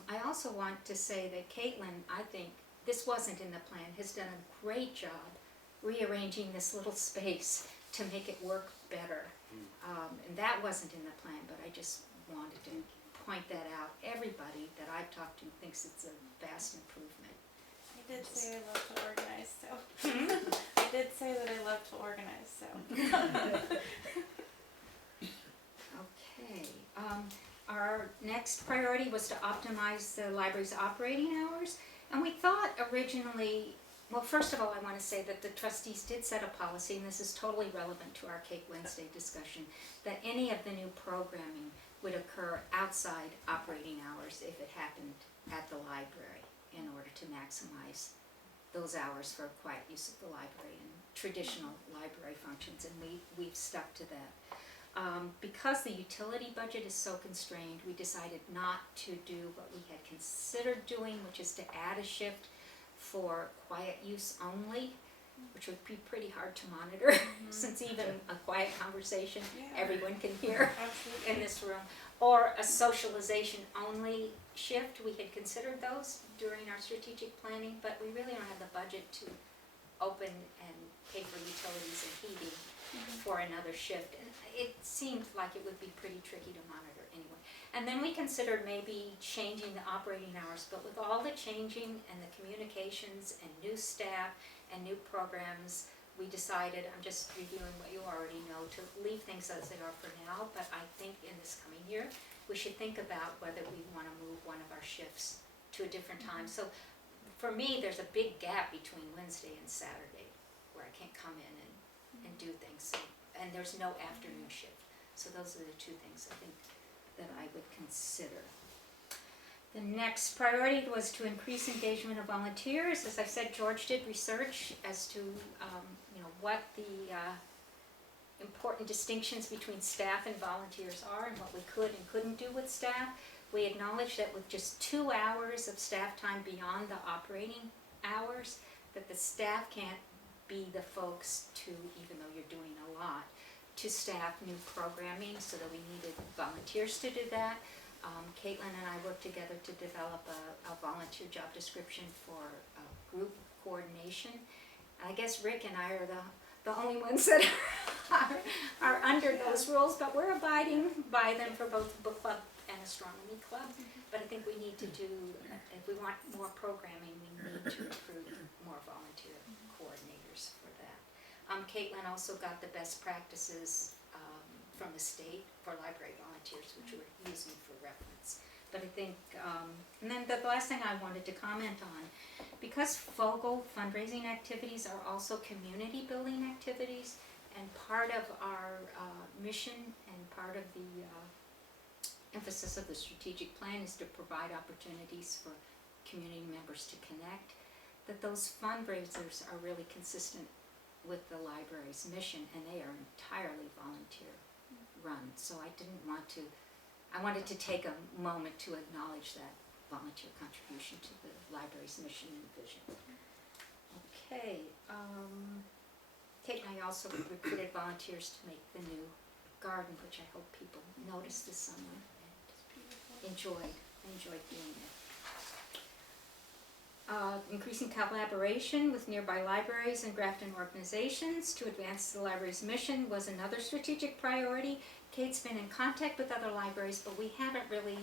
I also want to say that Caitlin, I think, this wasn't in the plan, has done a great job rearranging this little space to make it work better. And that wasn't in the plan, but I just wanted to point that out. Everybody that I've talked to thinks it's a vast improvement. I did say I love to organize, so. I did say that I love to organize, so. Okay, our next priority was to optimize the library's operating hours. And we thought originally, well, first of all, I want to say that the trustees did set a policy, and this is totally relevant to our Cake Wednesday discussion, that any of the new programming would occur outside operating hours if it happened at the library in order to maximize those hours for quiet use of the library and traditional library functions, and we've stuck to that. Because the utility budget is so constrained, we decided not to do what we had considered doing, which is to add a shift for quiet use only, which would be pretty hard to monitor, since even a quiet conversation everyone can hear in this room. Or a socialization only shift. We had considered those during our strategic planning, but we really don't have the budget to open and pay for utilities and heating for another shift. And it seemed like it would be pretty tricky to monitor anyway. And then we considered maybe changing the operating hours, but with all the changing and the communications and new staff and new programs, we decided, I'm just reviewing what you already know, to leave things as they are for now, but I think in this coming year, we should think about whether we want to move one of our shifts to a different time. So for me, there's a big gap between Wednesday and Saturday where I can't come in and do things. And there's no afternoon shift. So those are the two things I think that I would consider. The next priority was to increase engagement of volunteers. As I said, George did research as to what the important distinctions between staff and volunteers are and what we could and couldn't do with staff. We acknowledged that with just 2 hours of staff time beyond the operating hours, that the staff can't be the folks to, even though you're doing a lot, to staff new programming, so that we needed volunteers to do that. Caitlin and I worked together to develop a volunteer job description for group coordination. I guess Rick and I are the only ones that are under those rules, but we're abiding by them for both book club and astronomy club. But I think we need to do, if we want more programming, we need to recruit more volunteer coordinators for that. Caitlin also got the best practices from the state for library volunteers, which we're using for reference. But I think, and then the last thing I wanted to comment on, because FOGL fundraising activities are also community building activities, and part of our mission and part of the emphasis of the strategic plan is to provide opportunities for community members to connect, that those fundraisers are really consistent with the library's mission, and they are entirely volunteer run. So I wanted to take a moment to acknowledge that volunteer contribution to the library's mission and vision. Okay, Kate and I also recruited volunteers to make the new garden, which I hope people noticed this summer and enjoyed doing it. Increasing collaboration with nearby libraries and Grafton organizations to advance the library's mission was another strategic priority. Kate's been in contact with other libraries, but we haven't really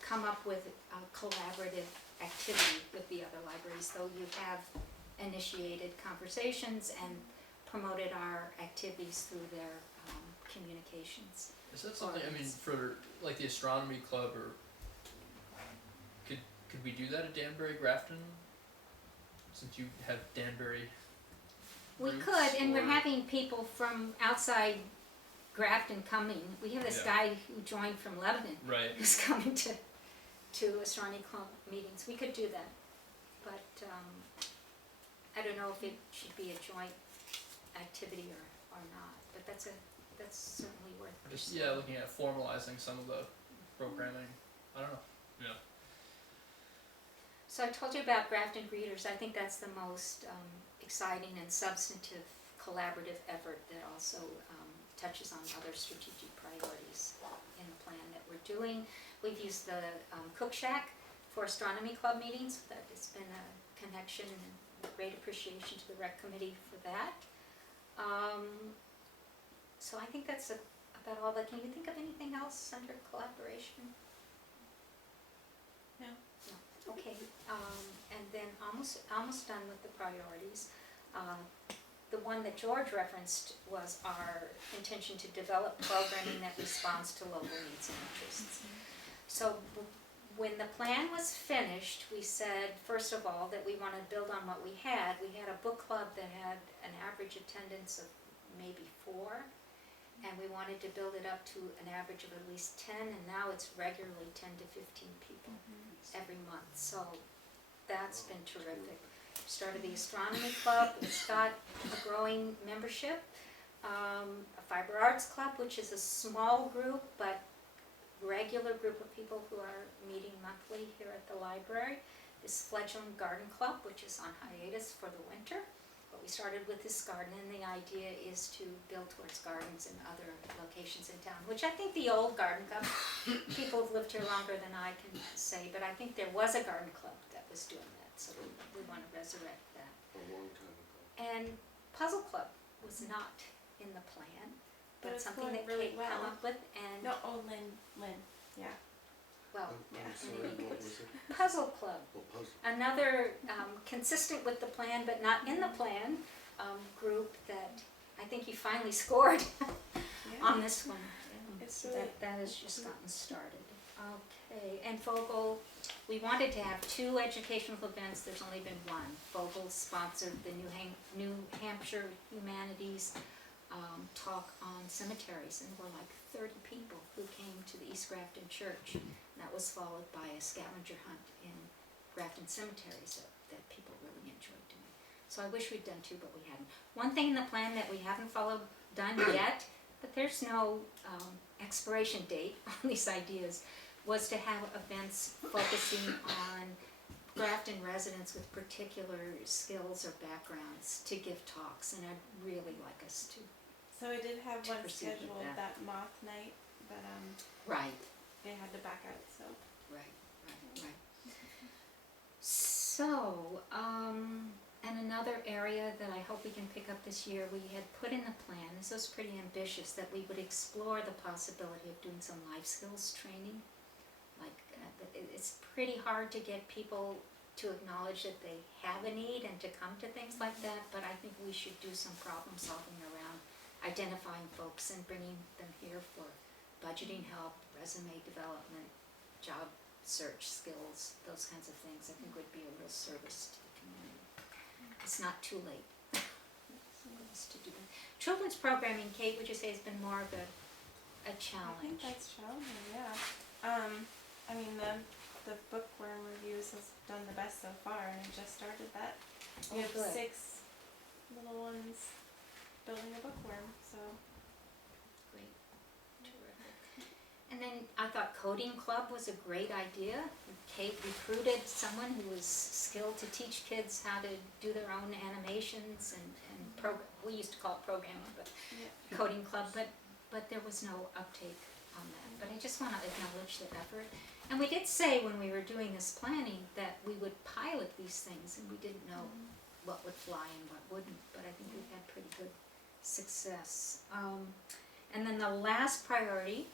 come up with a collaborative activity with the other libraries, though you have initiated conversations and promoted our activities through their communications. Is that something, I mean, for like the astronomy club, or could we do that at Danbury Grafton? Since you have Danbury We roots, could, and we're or- having people from outside Grafton coming. We have this Yeah. guy who joined from Lebanon Right. who's coming to astronomy club meetings. We could do that, but I don't know if it should be a joint activity or not. But that's certainly worth Just pursuing. looking at formalizing some of the programming. I don't know. Yeah. So I told you about Grafton Greeters. I think that's the most exciting and substantive collaborative effort that also touches on other strategic priorities in the plan that we're doing. We've used the Cook Shack for astronomy club meetings. That has been a connection and great appreciation to the rec committee for that. So I think that's about all. But can you think of anything else under collaboration? No. Okay, and then almost done with the priorities. the one that George referenced was our intention to develop programming that responds to local needs and interests. So when the plan was finished, we said, first of all, that we wanted to build on what we had. We had a book club that had an average attendance of maybe 4, and we wanted to build it up to an average of at least 10, and now it's regularly 10 to 15 people every month. So that's been terrific. Started the astronomy club. It's got a growing membership. A fiber arts club, which is a small group but regular group of people who are meeting monthly here at the library. This fledgling garden club, which is on hiatus for the winter. But we started with this garden, and the idea is to build towards gardens in other locations in town, which I think the old garden club, people have lived here longer than I can say, but I think there was a garden club that was doing that, so we want to resurrect that. A long time ago. And puzzle club was not in the plan, But but it's something going that really Kate came well. up with, and, No, oh, Lynn, yeah. well, I'm sorry, what was it? puzzle club. Oh, puzzle. Another consistent with the plan, but not in the plan, group that I think he finally scored on this one. It's So really- that has just gotten started. Okay, and Vogel, we wanted to have 2 educational events, there's only been one. Vogel sponsored the New Hampshire Humanities talk on cemeteries, and there were like 30 people who came to the East Grafton Church. And that was followed by a scavenger hunt in Grafton cemeteries that people really enjoyed doing. So I wish we'd done 2, but we hadn't. One thing in the plan that we haven't done yet, but there's no expiration date on these ideas, was to have events focusing on Grafton residents with particular skills or backgrounds to give talks, and I'd really like us to. So I did have To one proceed with scheduled that. that moth night, but Right. they had to back out, so. Right. So, and another area that I hope we can pick up this year, we had put in the plan, this was pretty ambitious, that we would explore the possibility of doing some life skills training. Like, it's pretty hard to get people to acknowledge that they have a need and to come to things like that, but I think we should do some problem solving around identifying folks and bringing them here for budgeting help, resume development, job search skills, those kinds of things, I think would be a real service to the community. It's not too late for us to do that. Children's programming, Kate, would you say has been more of a I think challenge? that's challenging, yeah. I mean, the bookworm reviews has done the best so far, and I just started that. We Oh, have good. 6 little ones building a bookworm, so. Great, terrific. And then I thought coding club was a great idea. Kate recruited someone who was skilled to teach kids how to do their own animations and we used to call it programming, but Yeah. coding club, but there was no uptake on that. But I just want to acknowledge the effort. And we did say when we were doing this planning that we would pilot these things, and we didn't know what would fly and what wouldn't, but I think we've had pretty good success. And then the last priority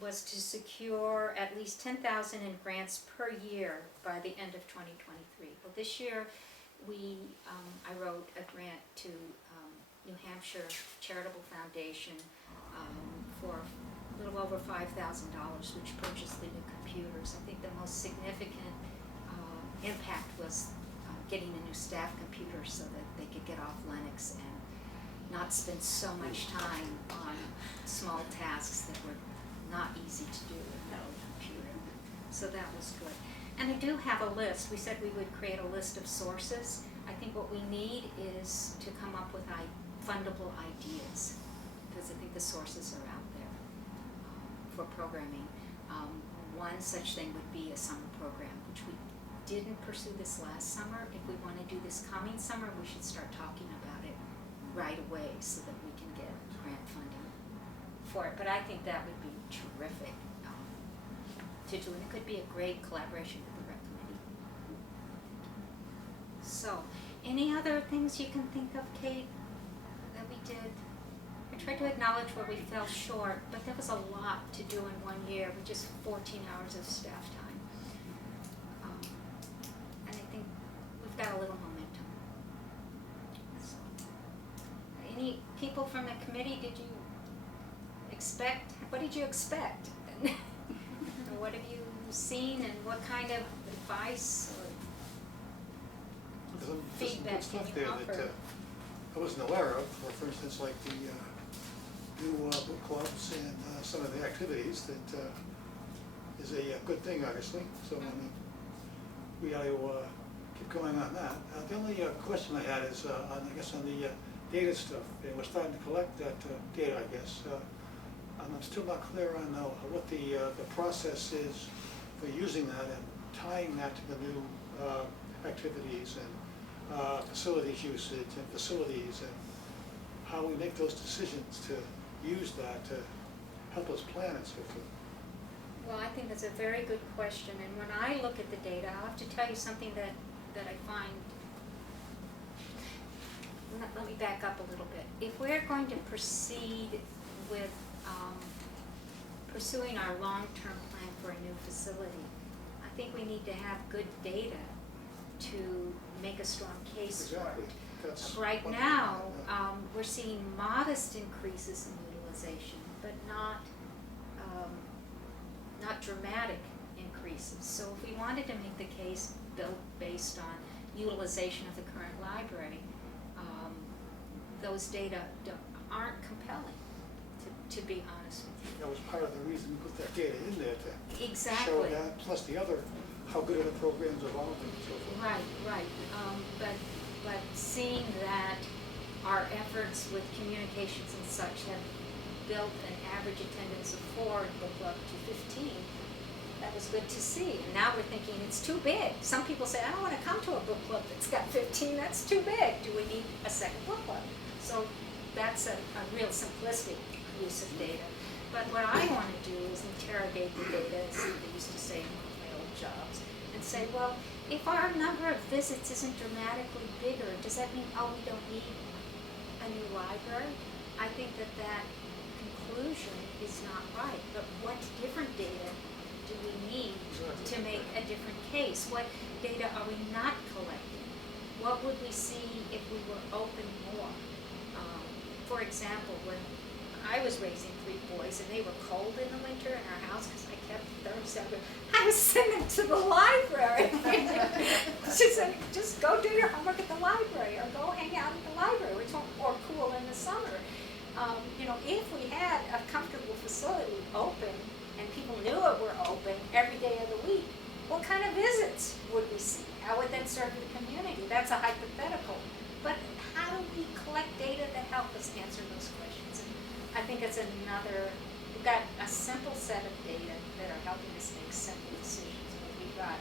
was to secure at least 10,000 in grants per year by the end of 2023. Well, this year I wrote a grant to New Hampshire Charitable Foundation for a little over $5,000, which purchased the new computers. I think the most significant impact was getting a new staff computer so that they could get off Linux and not spend so much time on small tasks that were not easy to do with no computer. So that was good. And I do have a list. We said we would create a list of sources. I think what we need is to come up with fundable ideas, because I think the sources are out there for programming. One such thing would be a summer program, which we didn't pursue this last summer. If we want to do this coming summer, we should start talking about it right away so that we can get grant funding for it. But I think that would be terrific to do, and it could be a great collaboration with the rec committee. So, any other things you can think of, Kate, that we did? I tried to acknowledge where we fell short, but there was a lot to do in 1 year with just 14 hours of staff time. And I think we've got a little momentum. So, any people from the committee, did you expect, what did you expect? Or what have you seen and what kind of advice or There's some feedback good stuff can there you that offer? I wasn't aware of, for instance, like the new book clubs and some of the activities that is a good thing, obviously. So, I mean, we ought to keep going on that. The only question I had is, on, I guess, on the data stuff. And we're starting to collect that data, I guess. And I'm still not clear on what the process is for using that and tying that to the new activities and facilities usage and facilities and how we make those decisions to use that to help us plan and so forth. Well, I think that's a very good question, and when I look at the data, I'll have to tell you something that I find. Let me back up a little bit. If we're going to proceed with pursuing our long-term plan for a new facility, I think we need to have good data to make a strong case for Exactly. it. That's Right one thing. now, we're seeing modest increases in utilization, but not dramatic increases. So if we wanted to make the case built based on utilization of the current library, those data aren't compelling, to be honest with you. That was part of the reason we put that data in there to show Exactly. that, plus the other, how good are the programs evolving and so forth. Right. But seeing that our efforts with communications and such have built an average attendance of 4 in book club to 15, that was good to see. And now we're thinking it's too big. Some people say, I don't want to come to a book club that's got 15, that's too big. Do we need a second book club? So that's a real simplistic use of data. But what I want to do is interrogate the data, as they used to say in one of my old jobs, and say, well, if our number of visits isn't dramatically bigger, does that mean, oh, we don't need a new library? I think that conclusion is not right. But what different data do we need to make a different case? What data are we not collecting? What would we see if we were open more? For example, when I was raising 3 boys and they were cold in the winter in our house because I kept thermostat, I was sending them to the library. She said, just go do your homework at the library or go hang out at the library, which won't more cool in the summer. If we had a comfortable facility open and people knew it were open every day of the week, what kind of visits would we see? How would that serve the community? That's a hypothetical. But how do we collect data that help us answer those questions? And I think it's we've got a simple set of data that are helping us make simple decisions, but we've got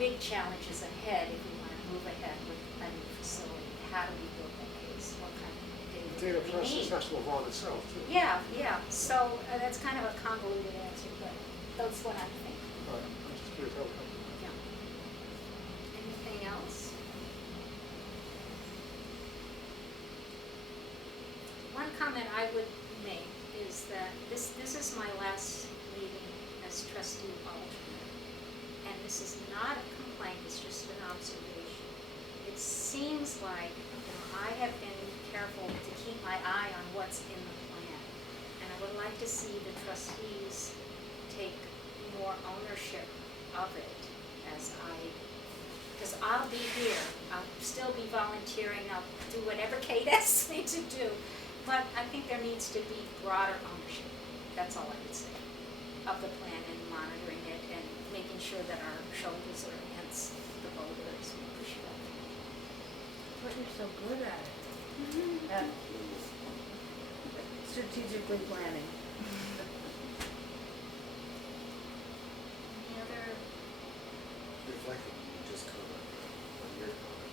big challenges ahead if we want to move ahead with a new facility. How do we build that case? What kind of data Data do we process need? has to evolve itself too. Yeah. So that's kind of a convoluted answer, but that's what I'm thinking. All right, I'm just curious how it comes. Yeah. Anything else? One comment I would make is that this is my last meeting as trustee alternate. And this is not a complaint, it's just an observation. It seems like I have been careful to keep my eye on what's in the plan. And I would like to see the trustees take more ownership of it because I'll be here, I'll still be volunteering, I'll do whatever Kate asks me to do. But I think there needs to be broader ownership, that's all I would say, of the plan and monitoring it and making sure that our shoulders are against the boulders we push it up. But you're so good at it. At strategically planning. Any other? If I could just comment on your comment.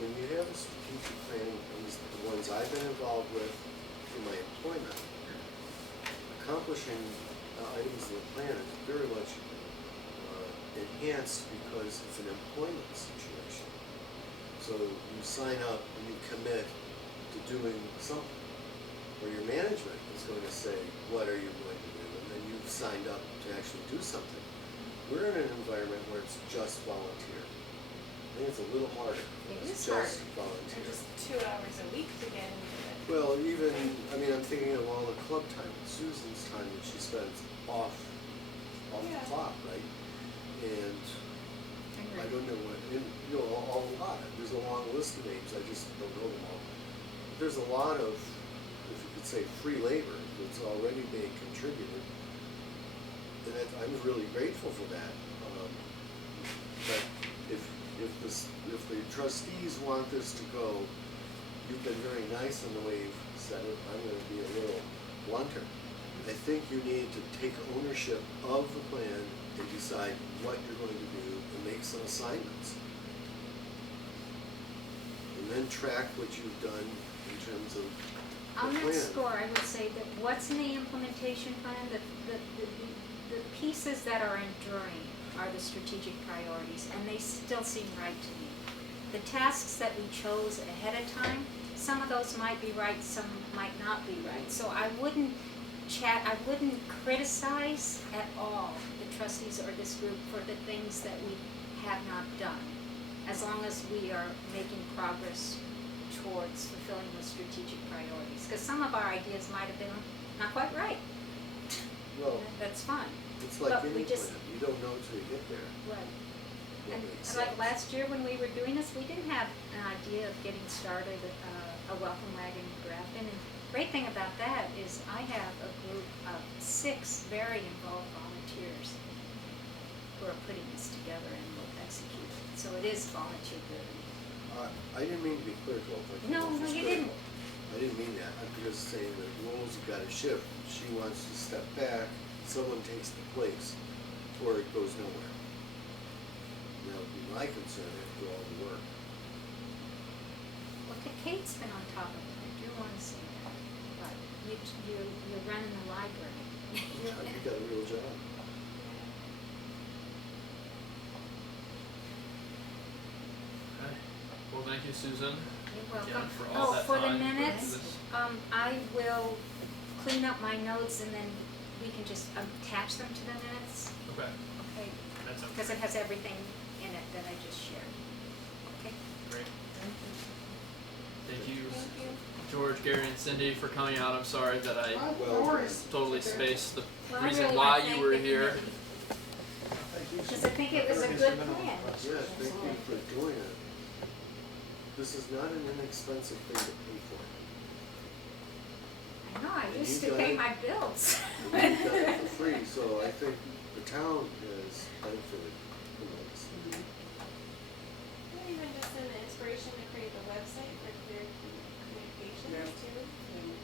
When you have a strategic planning, at least the ones I've been involved with in my employment, accomplishing items in the plan is very much enhanced because it's an employment situation. So you sign up and you commit to doing something, or your management is going to say, what are you going to do? And then you've signed up to actually do something. We're in an environment where it's just volunteer. think it's a little harder. It It's is hard. just volunteer. And just 2 hours a week to get into it. Well, even, I mean, I'm thinking of all the club time, Susan's time that she spends off Yeah. the clock, right? And I don't know what, and, you know, a lot, there's a long list of names, I just don't know them all. There's a lot of, if you could say, free labor that's already being contributed. And I'm really grateful for that. But if the trustees want this to go, you've been very nice in the way you've said it, I'm gonna be a little blunter. I think you need to take ownership of the plan and decide what you're going to do and make some assignments. And then track what you've done in terms of On the that plan. score, I would say that what's in the implementation plan, the pieces that are enduring are the strategic priorities, and they still seem right to me. The tasks that we chose ahead of time, some of those might be right, some might not be right. So I wouldn't criticize at all the trustees or this group for the things that we have not done, as long as we are making progress towards fulfilling those strategic priorities. Because some of our ideas might have been not quite right. Well, That's fine. it's like but any we just- plan, you don't know till you get there. Right. what And makes like sense. last year when we were doing this, we didn't have an idea of getting started a welcome wagon in Grafton. And the great thing about that is I have a group of 6 very involved volunteers who are putting this together and will execute it. So it is volunteer driven. I didn't mean to be critical, but No, you didn't. I didn't mean that, I'm just saying that roles have got to shift. She wants to step back, someone takes the place, or it goes nowhere. That would be my concern after all the work. Well, Kate's been on top of it, I do want to say that. But you're running the library. Yeah, you got a real job. Okay. Well, thank you, Susan. You're Again, welcome. for all that For the time put into minutes, this. I will clean up my notes and then we can just attach them to the minutes, Okay, okay? that sounds Because it has everything in it that I just shared, okay? great. Thank you, Thank you. George, Gary, and Cindy, for coming out. I'm sorry that I Well, No worries. totally spaced the Well, I reason really why wanna you thank were the here. committee, Thank you. Because I think it was a good plan. Yeah, thank you for doing it. This is not an inexpensive thing to pay for. I know, I And used you to got pay it. my bills. And you've done it for free, so I think the town has benefited from this. And even just an inspiration to create the website for clear communications too. You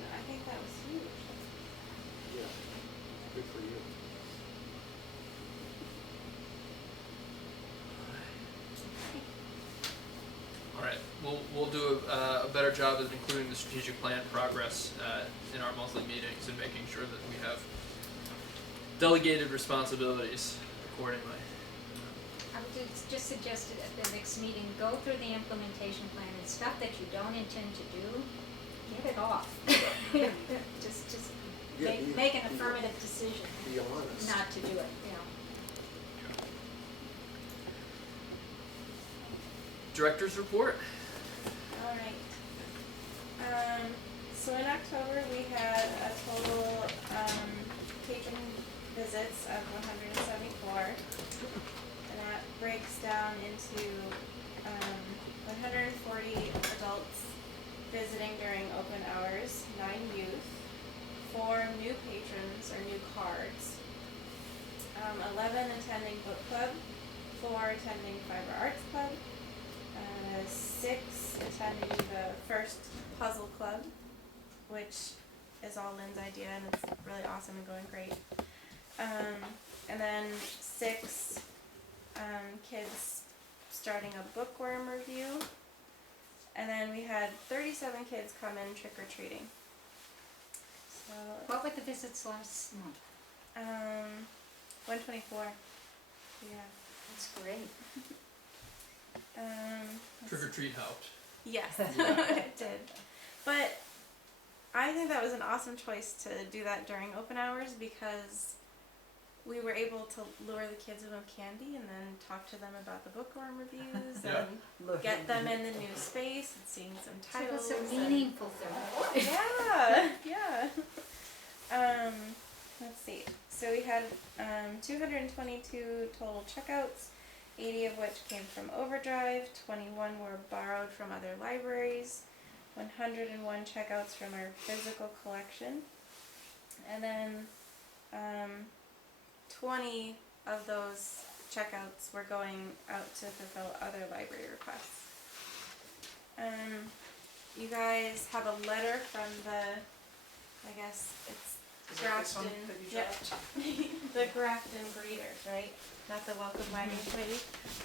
know, I think that was huge. Yeah, good for you. All right, we'll do a better job of including the strategic plan progress in our monthly meetings and making sure that we have delegated responsibilities accordingly. I would just suggest it at the next meeting, go through the implementation plan and stuff that you don't intend to do, get it off. Just Yeah, make an affirmative decision Be honest. not to do it, you know. Director's report. Alright. So in October, we had a total, patron visits of 174. And that breaks down into, 140 adults visiting during open hours, 9 youth, 4 new patrons or new cards, 11 attending book club, 4 attending fiber arts club, 6 attending the first puzzle club, which is all Lynn's idea and it's really awesome and going great. And then 6 kids starting a bookworm review. And then we had 37 kids come in trick-or-treating. So, What were the visits last month? 124. Yeah. That's great. Trick or treat helped. Yes, it did. But I think that was an awesome choice to do that during open hours because we were able to lure the kids in with candy and then talk to them about the bookworm reviews Yeah. and get them in the new space and seeing some So titles. that's a and- meaningful thing. yeah. Let's see. So we had 222 total checkouts, 80 of which came from Overdrive, 21 were borrowed from other libraries, 101 checkouts from our physical collection, and then 20 of those checkouts were going out to fulfill other library requests. You guys have a letter from I guess it's Is that this one Grafton, that you yep. dropped? The Grafton Breeders, right? Not the Welcome Library Committee.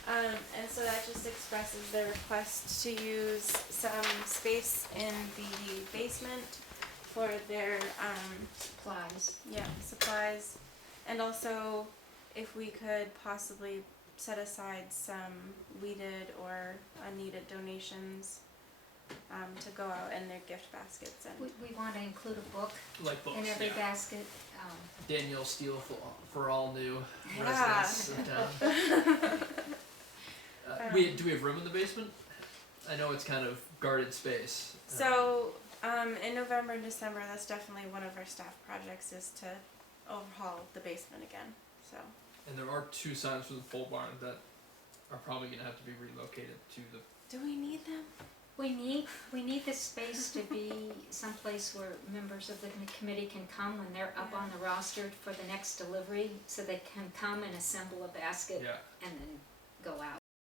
And so that just expresses their request to use some space in the basement for their Supplies. supplies, and also if we could possibly set aside some weeded or unneeded donations to go out in their gift baskets. And We want to include a book Like books, in every yeah. basket. Danielle Steele for all new Yeah. residents of town. Do we have room in the basement? I know it's kind of guarded space. So in November and December, that's definitely one of our staff projects, is to overhaul the basement again. So And there are 2 signs for the pole barn that are probably gonna have to be relocated to the. do we need them? We need this space to be someplace where members of the committee can come when they're up on the roster for the next delivery, so they can come and assemble a basket Yeah. and then go out.